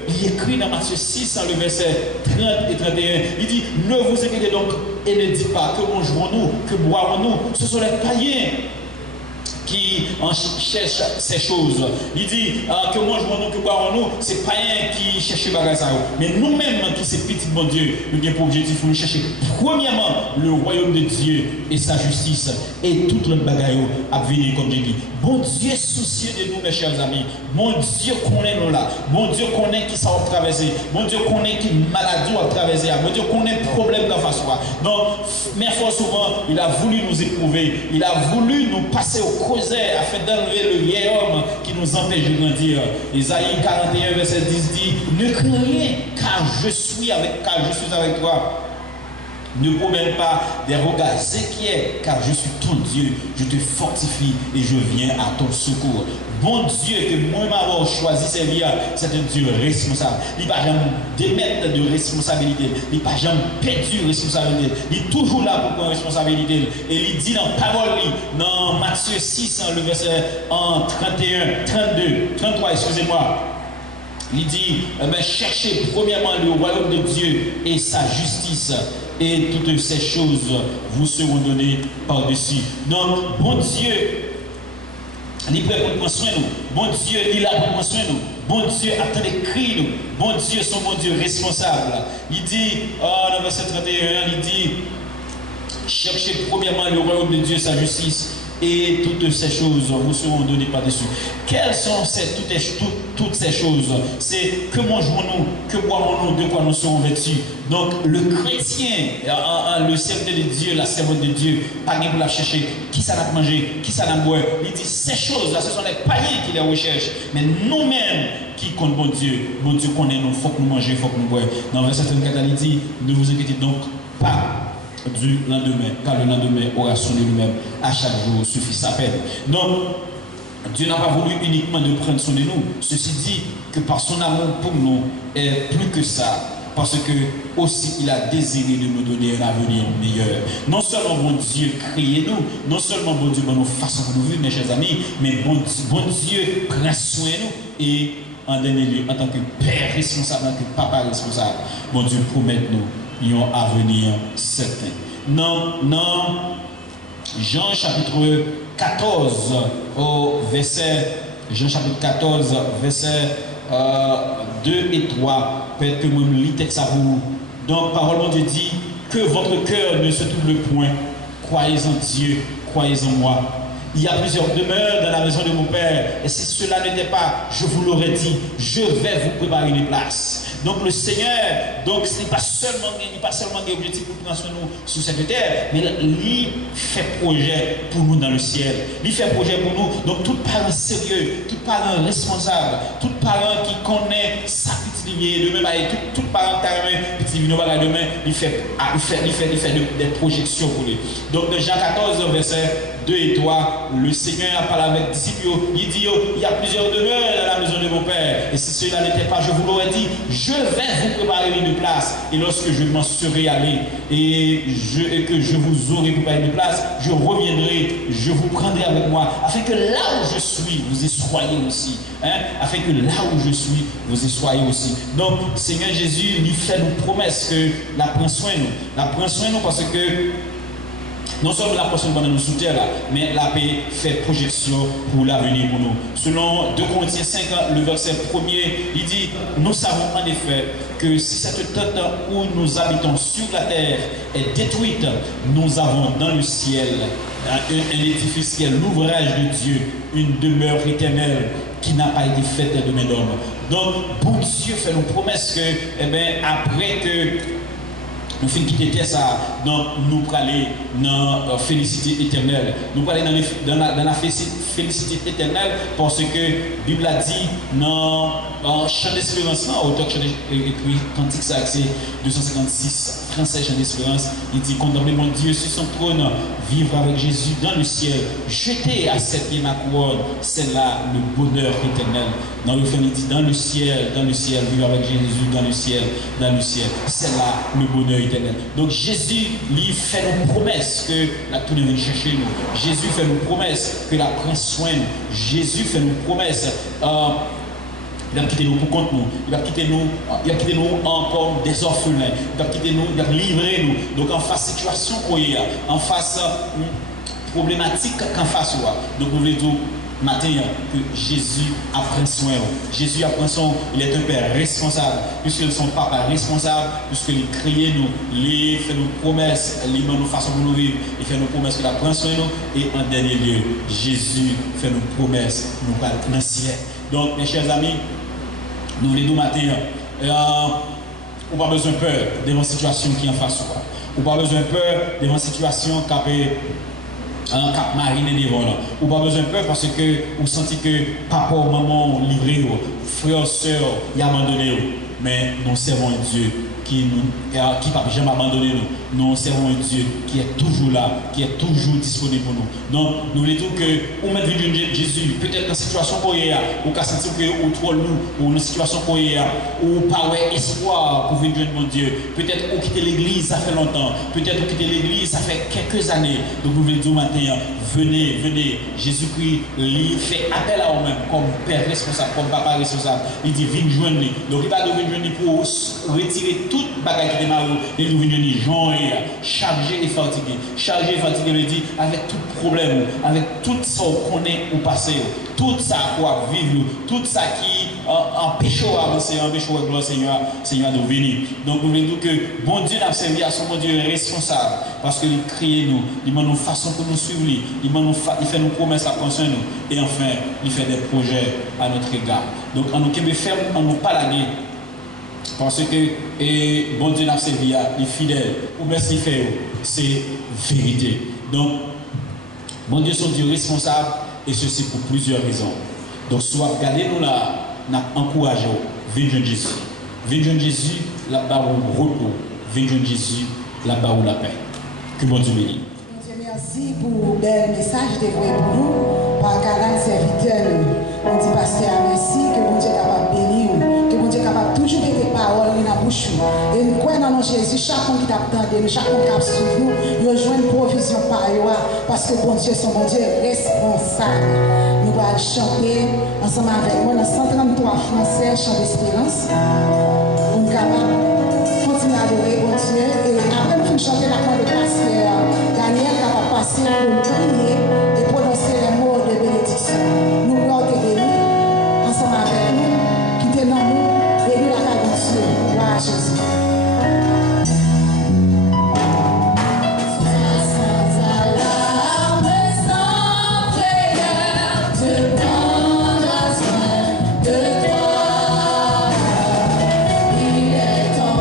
il écrit dans Matthieu 6, le verset 30 et 31, il dit, ne vous inquiétez donc et ne dites pas que mangerons-nous, que boirons-nous. Ce sont les païens qui cherche ces choses. Il dit que mangeons-nous, que boirons-nous, c'est pas rien qui cherche les bagages. Mais nous-mêmes, tous ces petits bon Dieu, nous avons pour objectif de chercher premièrement le royaume de Dieu et sa justice. Et toute l'autre bagaille à venir, comme j'ai dit. Bon Dieu soucieux de nous, mes chers amis. Bon Dieu connaît nous là. Bon Dieu connaît qui ça va traverser. Bon Dieu connaît qui maladie va traverser. Bon Dieu connaît problème dans face soi. Donc, mais fort souvent, il a voulu nous éprouver. Il a voulu nous passer au creuset afin d'enlever le vieil homme qui nous empêche de grandir. Isaïe 41, verset 10 dit, ne crains rien, car je suis avec toi. Ne promène pas des regards inquiets, car je suis ton Dieu, je te fortifie et je viens à ton secours. Bon Dieu que moi m'avoir choisi servir, c'est un Dieu responsable. Il ne va jamais démettre de responsabilité. Il ne va jamais perdre de responsabilité. Il est toujours là pour prendre responsabilité. Et il dit dans parole, dans Matthieu 6, le verset 31, 32, 33, excusez-moi. Il dit, cherchez premièrement le royaume de Dieu et sa justice, et toutes ces choses vous seront données par-dessus. Donc, bon Dieu, il est prêt pour prendre soin de nous. Bon Dieu, il est là pour prendre soin de nous. Bon Dieu attend des cris nous. Bon Dieu, son bon Dieu responsable. Il dit, dans le verset 31, il dit, cherchez premièrement le royaume de Dieu et sa justice, et toutes ces choses vous seront données par-dessus. Quelles sont toutes ces choses? C'est que mangerons-nous, que boirons-nous, de quoi nous serons vêtus. Donc le chrétien, le serviteur de Dieu, la servante de Dieu, pas pour la chercher, qui ça n'a mangé, qui ça n'a boire. Il dit ces choses-là, ce sont les païens qui les recherchent. Mais nous-mêmes qui comptent bon Dieu connaît nous, il faut que nous mangions, il faut que nous boions. Dans le verset 34, il dit, ne vous inquiétez donc pas du lendemain, car le lendemain aura sonné lui-même. À chaque jour suffit sa peine. Donc, Dieu n'a pas voulu uniquement de prendre soin de nous. Ceci dit que par son amour pour nous est plus que ça. Parce que aussi il a désiré de nous donner un avenir meilleur. Non seulement bon Dieu crée nous, non seulement bon Dieu nous façon de nous vivre, mes chers amis, mais bon Dieu prend soin de nous et en dernier lieu, en tant que père responsable, en tant que papa responsable, bon Dieu promet nous un avenir certain. Non, Jean chapitre 14 au verset, Jean chapitre 14 verset 2 et 3, peut-être que moi je lis le texte à vous. Donc parole de Dieu dit que votre cœur ne se trouble point, croyez en Dieu, croyez en moi. Il y a plusieurs demeures dans la maison de mon Père, et si cela n'était pas, je vous l'aurais dit, je vais vous préparer une place. Donc le Seigneur, donc ce n'est pas seulement des objectifs pour prendre soin de nous sur cette terre, mais il fait projet pour nous dans le ciel. Il fait projet pour nous. Donc tout parent sérieux, tout parent responsable, tout parent qui connaît sa petite lignée, de même tout parent carrément petit vino de demain, il fait des projections pour lui. Donc dans Jean 14 verset 2 et 3, le Seigneur a parlé avec les disciples, il dit, il y a plusieurs demeures dans la maison de mon Père, et si cela n'était pas, je vous l'aurais dit, je vais vous préparer une place, et lorsque je m'en serai allé, et que je vous aurai préparé une place, je reviendrai, je vous prendrai avec moi, afin que là où je suis, vous y soyez aussi. Afin que là où je suis, vous y soyez aussi. Donc, Seigneur Jésus, il fait nous promesses que la prend soin de nous. La prend soin de nous parce que non seulement la personne pendant nous sous terre là, mais la paix fait projection pour l'avenir pour nous. Selon 2 Corinthiens 5, le verset 1er, il dit, nous savons en effet que si cette tente où nous habitons sur la terre est détruite, nous avons dans le ciel un édifice qui est l'ouvrage de Dieu, une demeure éternelle qui n'a pas été faite de main d'homme. Donc, bon Dieu fait nous promesse que, après que nous finissons quitter ça, donc nous allons aller dans la félicité éternelle. Nous allons aller dans la félicité éternelle parce que la Bible a dit dans Chant d'Espérance, auteur qui a écrit Cantique ça, c'est 256 français Chant d'Espérance, il dit contempler mon Dieu sur son trône, vivre avec Jésus dans le ciel, jeter à ses pieds ma couronne, c'est là le bonheur éternel. Dans le fin, il dit dans le ciel, vivre avec Jésus dans le ciel, c'est là le bonheur éternel. Donc Jésus lui fait une promesse que la tout vient chercher nous. Jésus fait une promesse que la prend soin nous. Jésus fait une promesse. Il va quitter nous pour compte nous. Il va quitter nous encore des orphelins. Il va quitter nous, il va livrer nous. Donc en face situation qu'on y a, en face problématique qu'en face. Donc nous voulons dire matin que Jésus a pris soin. Jésus a pris soin, il est un père responsable, puisque son papa responsable, puisqu'il crée nous, il fait nos promesses, il nous façon pour nous vivre, il fait nos promesses qu'il a pris soin de nous, et en dernier lieu, Jésus fait nos promesses, nous parle dans le ciel. Donc mes chers amis, nous voulons dire matin, on n'a pas besoin de peur devant une situation qui est en face. On n'a pas besoin de peur devant une situation qui a cap mariner devant là. Ou pas besoin de peur parce que vous sentez que papa ou maman livré, frère, soeur, il a abandonné. Mais nous servons un Dieu qui ne va jamais abandonner nous. Nous servons un Dieu qui est toujours là, qui est toujours disponible pour nous. Donc, nous voulons dire que, ou mettre Jésus, peut-être dans une situation qu'on est, ou qu'à sentir que ou trop lourd, ou dans une situation qu'on est, ou pas espoir pour venir de mon Dieu. Peut-être ou quitter l'église, ça fait longtemps. Peut-être ou quitter l'église, ça fait quelques années. Donc, nous voulons dire maintenant, venez. Jésus-Christ, il fait appel à vous-même comme père responsable, comme papa responsable. Il dit, viens joindre. Donc, il va venir joindre pour retirer toute bagaille qui est mal. Il nous vient joindre, chargé et fatigué. Chargé et fatigué, il dit, avec tout problème, avec tout ça qu'on est au passé, tout ça quoi vivre, tout ça qui empêche d'avancer, empêche de gloire Seigneur de venir. Donc, nous voulons dire que bon Dieu n'a servi à son bon Dieu responsable parce qu'il crée nous, il m'a nous façon pour nous suivre, il fait nos promesses à prendre soin de nous et enfin, il fait des projets à notre égard. Donc, en nous qui ferme, en nous pas la guerre. Parce que bon Dieu n'a servi à les fidèles, ou bien ce qu'il fait, c'est vérité. Donc, bon Dieu son Dieu responsable, et ceci pour plusieurs raisons. Donc, soit regardez-nous là, n'a encouragé, venez Jésus. Venez Jésus, là-bas où repos. Venez Jésus, là-bas où la paix. Que bon Dieu bénisse. Merci pour le bel message dévoué pour nous, par Canal Serviteur. On dit, pasteur, merci, que bon Dieu est capable de bénir, que bon Dieu est capable de toujours mettre des paroles dans la bouche. Et nous croyons dans Jésus, chacun qui t'attend, chacun qui a suivi nous, il a joué une provision par eux, parce que bon Dieu, son bon Dieu est responsable. Nous allons chanter ensemble avec moi dans 133 français, chant d'espérance. On est capable de continuer à adorer bon Dieu. Et après, nous allons chanter la croix de pasteur Daniel, qui va passer pour prier et prononcer les mots de bénédiction. Nous voulons te bénir ensemble avec nous, qui te nomme nous, bénis la carrière de Dieu. Gloire à Jésus. De toi, il est temps.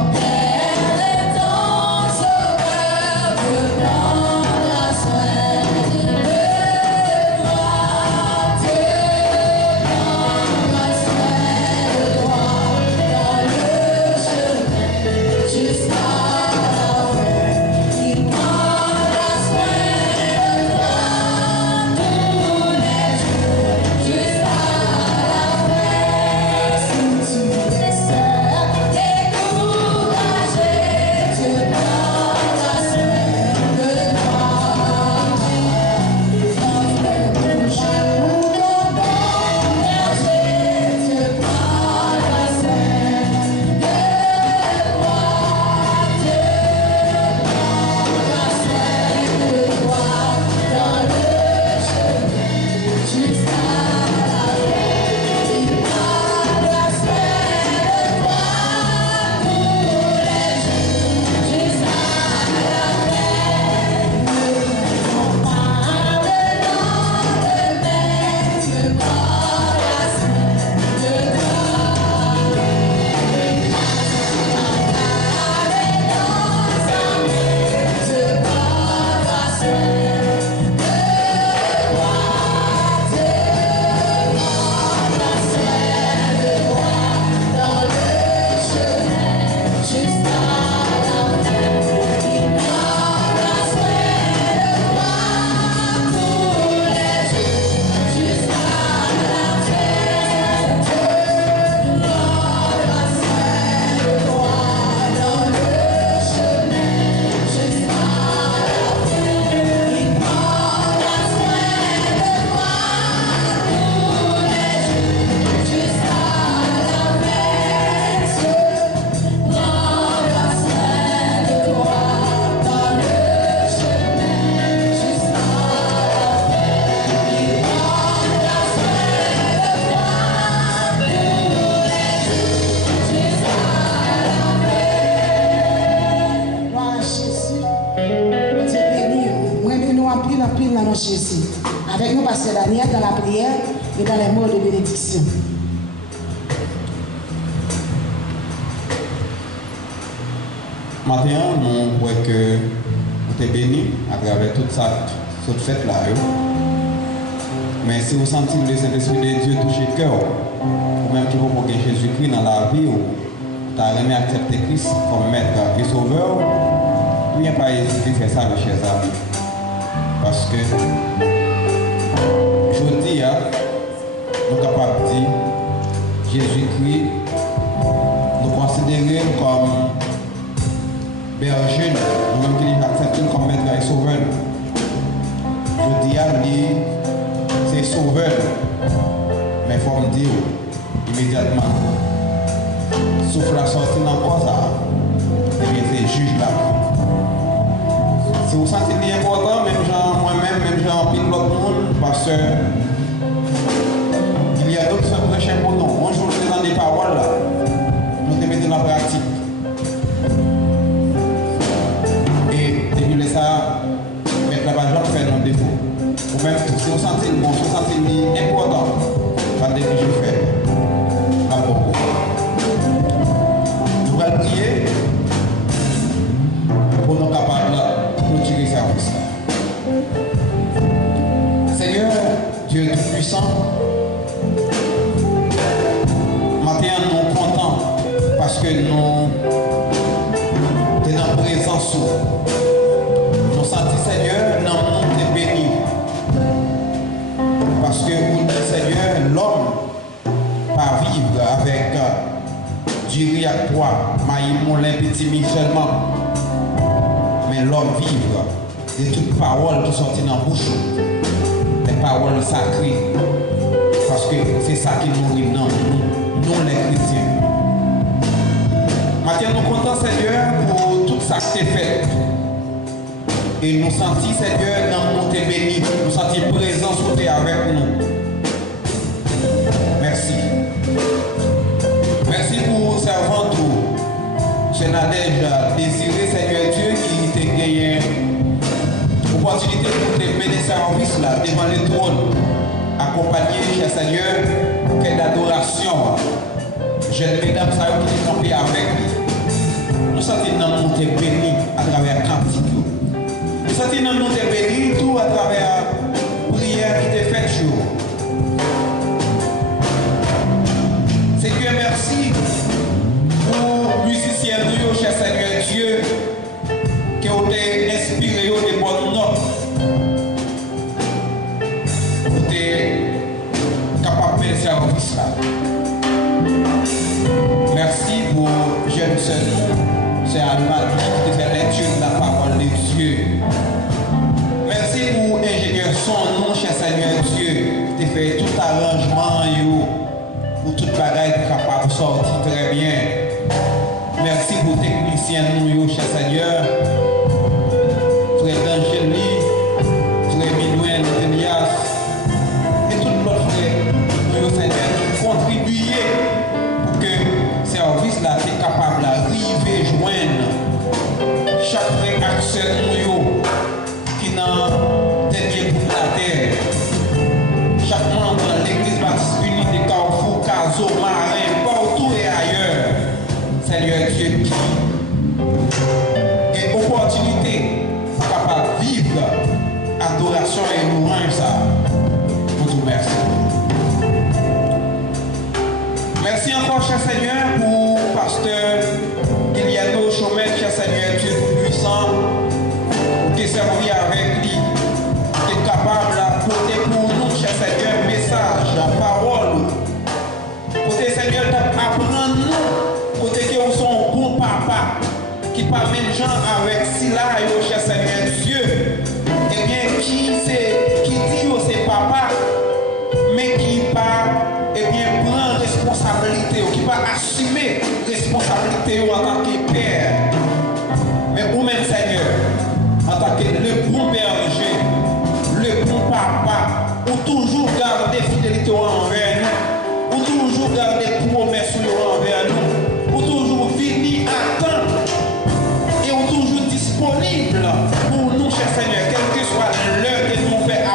mon Jésus. Avec nous, Pasteur Daniel, dans la prière et dans les mots de bénédiction. Maintenant, nous voyons que vous êtes bénis à travers toute cette fête-là. Mais si vous sentez le Saint-Esprit de Dieu toucher le cœur, ou même tout pour que Jésus-Christ dans la vie, ou tu as aimé accepter Christ comme maître et sauveur, il n'y a pas hésité à faire ça, mes chers amis. Parce que je dis, nous sommes capables de dire Jésus-Christ, nous considérons comme berger, nous-mêmes qui nous acceptons comme maître et sauveur. Je dis à lui, c'est sauveur, mais il faut me dire immédiatement, sauf la sortie dans quoi ça, et bien c'est juge là. Si vous sentez que c'est important, même genre moi-même, même genre pile l'autre monde, parce que il y a d'autres qui sont très chers pour nous. Un jour, nous dans des paroles là, nous te mettons en pratique. Et depuis ça, mettre la page fait nos défauts. Ou même si vous sentez bon, si vous sentez important, pas de je fais. Pas beaucoup. Nous allons prier pour nous capables de clôturer le service. Seigneur, Dieu Tout-Puissant, maintenant nous sommes contents parce que nous sommes dans la présence. Nous sentons, Seigneur, dans le monde est béni. Parce que vous dites, Seigneur, l'homme pas vivre avec du riz à poids, maïs, moulin, petit mille seulement. Mais l'homme vivre de toutes paroles qui sortent dans la bouche, des paroles sacrées. Parce que c'est ça qui nous nourrit, nous les chrétiens. Maintenant, nous comptons, Seigneur, pour tout ça qui est fait. Et nous sentons, Seigneur, dans notre béni, nous sentons présence avec nous. Merci. Merci pour servant tout. Je n'ai désiré, Seigneur Dieu, qui t'a gagné l'opportunité pour te mener service là, devant le trône. Accompagné, cher Seigneur, quelle adoration. Jeunes mesdames, ça qui est campé avec nous. Nous sentons dans notre béni à travers cantique. Nous sentons dans notre béni tout à travers la prière qui t'est faite jour. Seigneur, merci pour les musiciens, cher Seigneur Dieu, qui ont été inspirés de bonnes notes. Pour être capable de faire service là. Merci pour jeune sœur, c'est Alma qui fait l'étude de la parole de Dieu. Merci pour ingénieur son nom, cher Seigneur Dieu, qui fait tout arrangement pour toute bagaille capable de sortir très bien. Merci pour technicien nous, cher Seigneur. Frère D'Angélie, frère Minouel, Elias, et tout l'autre frère, nous, Seigneur, nous contribuer pour que le service là soit capable d'arriver, joindre chaque frère accès nous qui n'a dernier bout de la terre. Chaque membre de l'église baptiste unie de Carrefour, Caso, Marin, partout et ailleurs. Seigneur Dieu, qui est opportunité capable de vivre adoration et louange ça. Nous te remercions. Merci encore, cher Seigneur, pour pasteur Iliano Chomel, cher Seigneur Dieu Tout-Puissant, pour te servir avec lui, qui est capable d'apporter pour nous, cher Seigneur, message, parole, pour te Seigneur d'apprendre nous, côté que nous sommes un bon papa, qui parle même gens avec Sila, cher Seigneur Dieu, et bien qui dit c'est papa, mais qui pas prend responsabilité, qui pas assumer responsabilité en tant que père. Mais vous-même, Seigneur, en tant que le bon berger, le bon papa, ou toujours garder fidélité envers nous, ou toujours garder promesses envers nous, ou toujours venir à temps, et ou toujours disponible pour nous, cher Seigneur, quelle que soit l'heure que nous faisons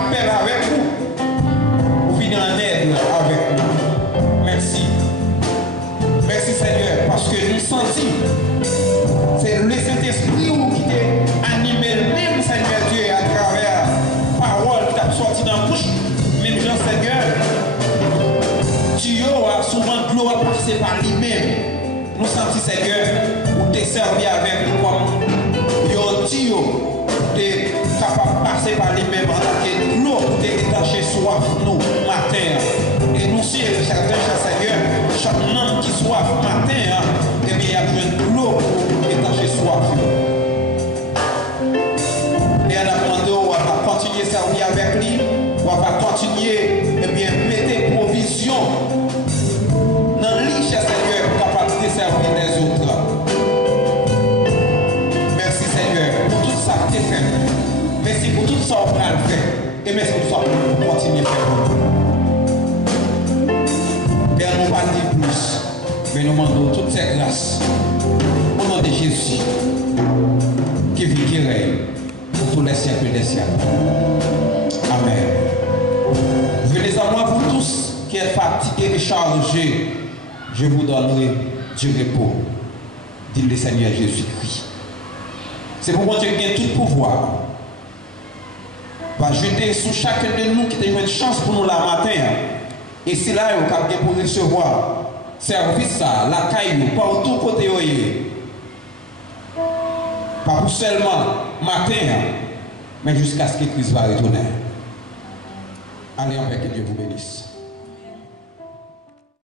capable de passer par lui-même en tant que l'eau pour détacher soif nous matin. Et nous aussi, certains, cher Seigneur, chaque homme qui soif matin, eh bien, il y a besoin de l'eau pour détacher soif. Et en attendant, on va continuer à servir avec lui, on va continuer, eh bien, mettre provision dans le lit, cher Seigneur, pour capable de servir les autres. Merci Seigneur pour tout ça que tu as fait. Merci pour tout ça qu'on a fait. Et merci pour tout ça qu'on continue à faire. Père, nous ne pas dire plus, mais nous demandons toutes ces grâces au nom de Jésus qui vit, qui règne pour tous les siècles des siècles. Amen. Venez à moi pour tous qui êtes fatigués et chargés. Je vous donnerai du repos, dit le Seigneur Jésus-Christ. C'est pourquoi Dieu gagne tout pouvoir. Va jeter sur chacun de nous qui a une chance pour nous la matin. Et c'est là qu'on a pour recevoir service, la caille, partout côté. Pas pour seulement matin, mais jusqu'à ce que Christ va retourner. Allez en paix, que Dieu vous bénisse.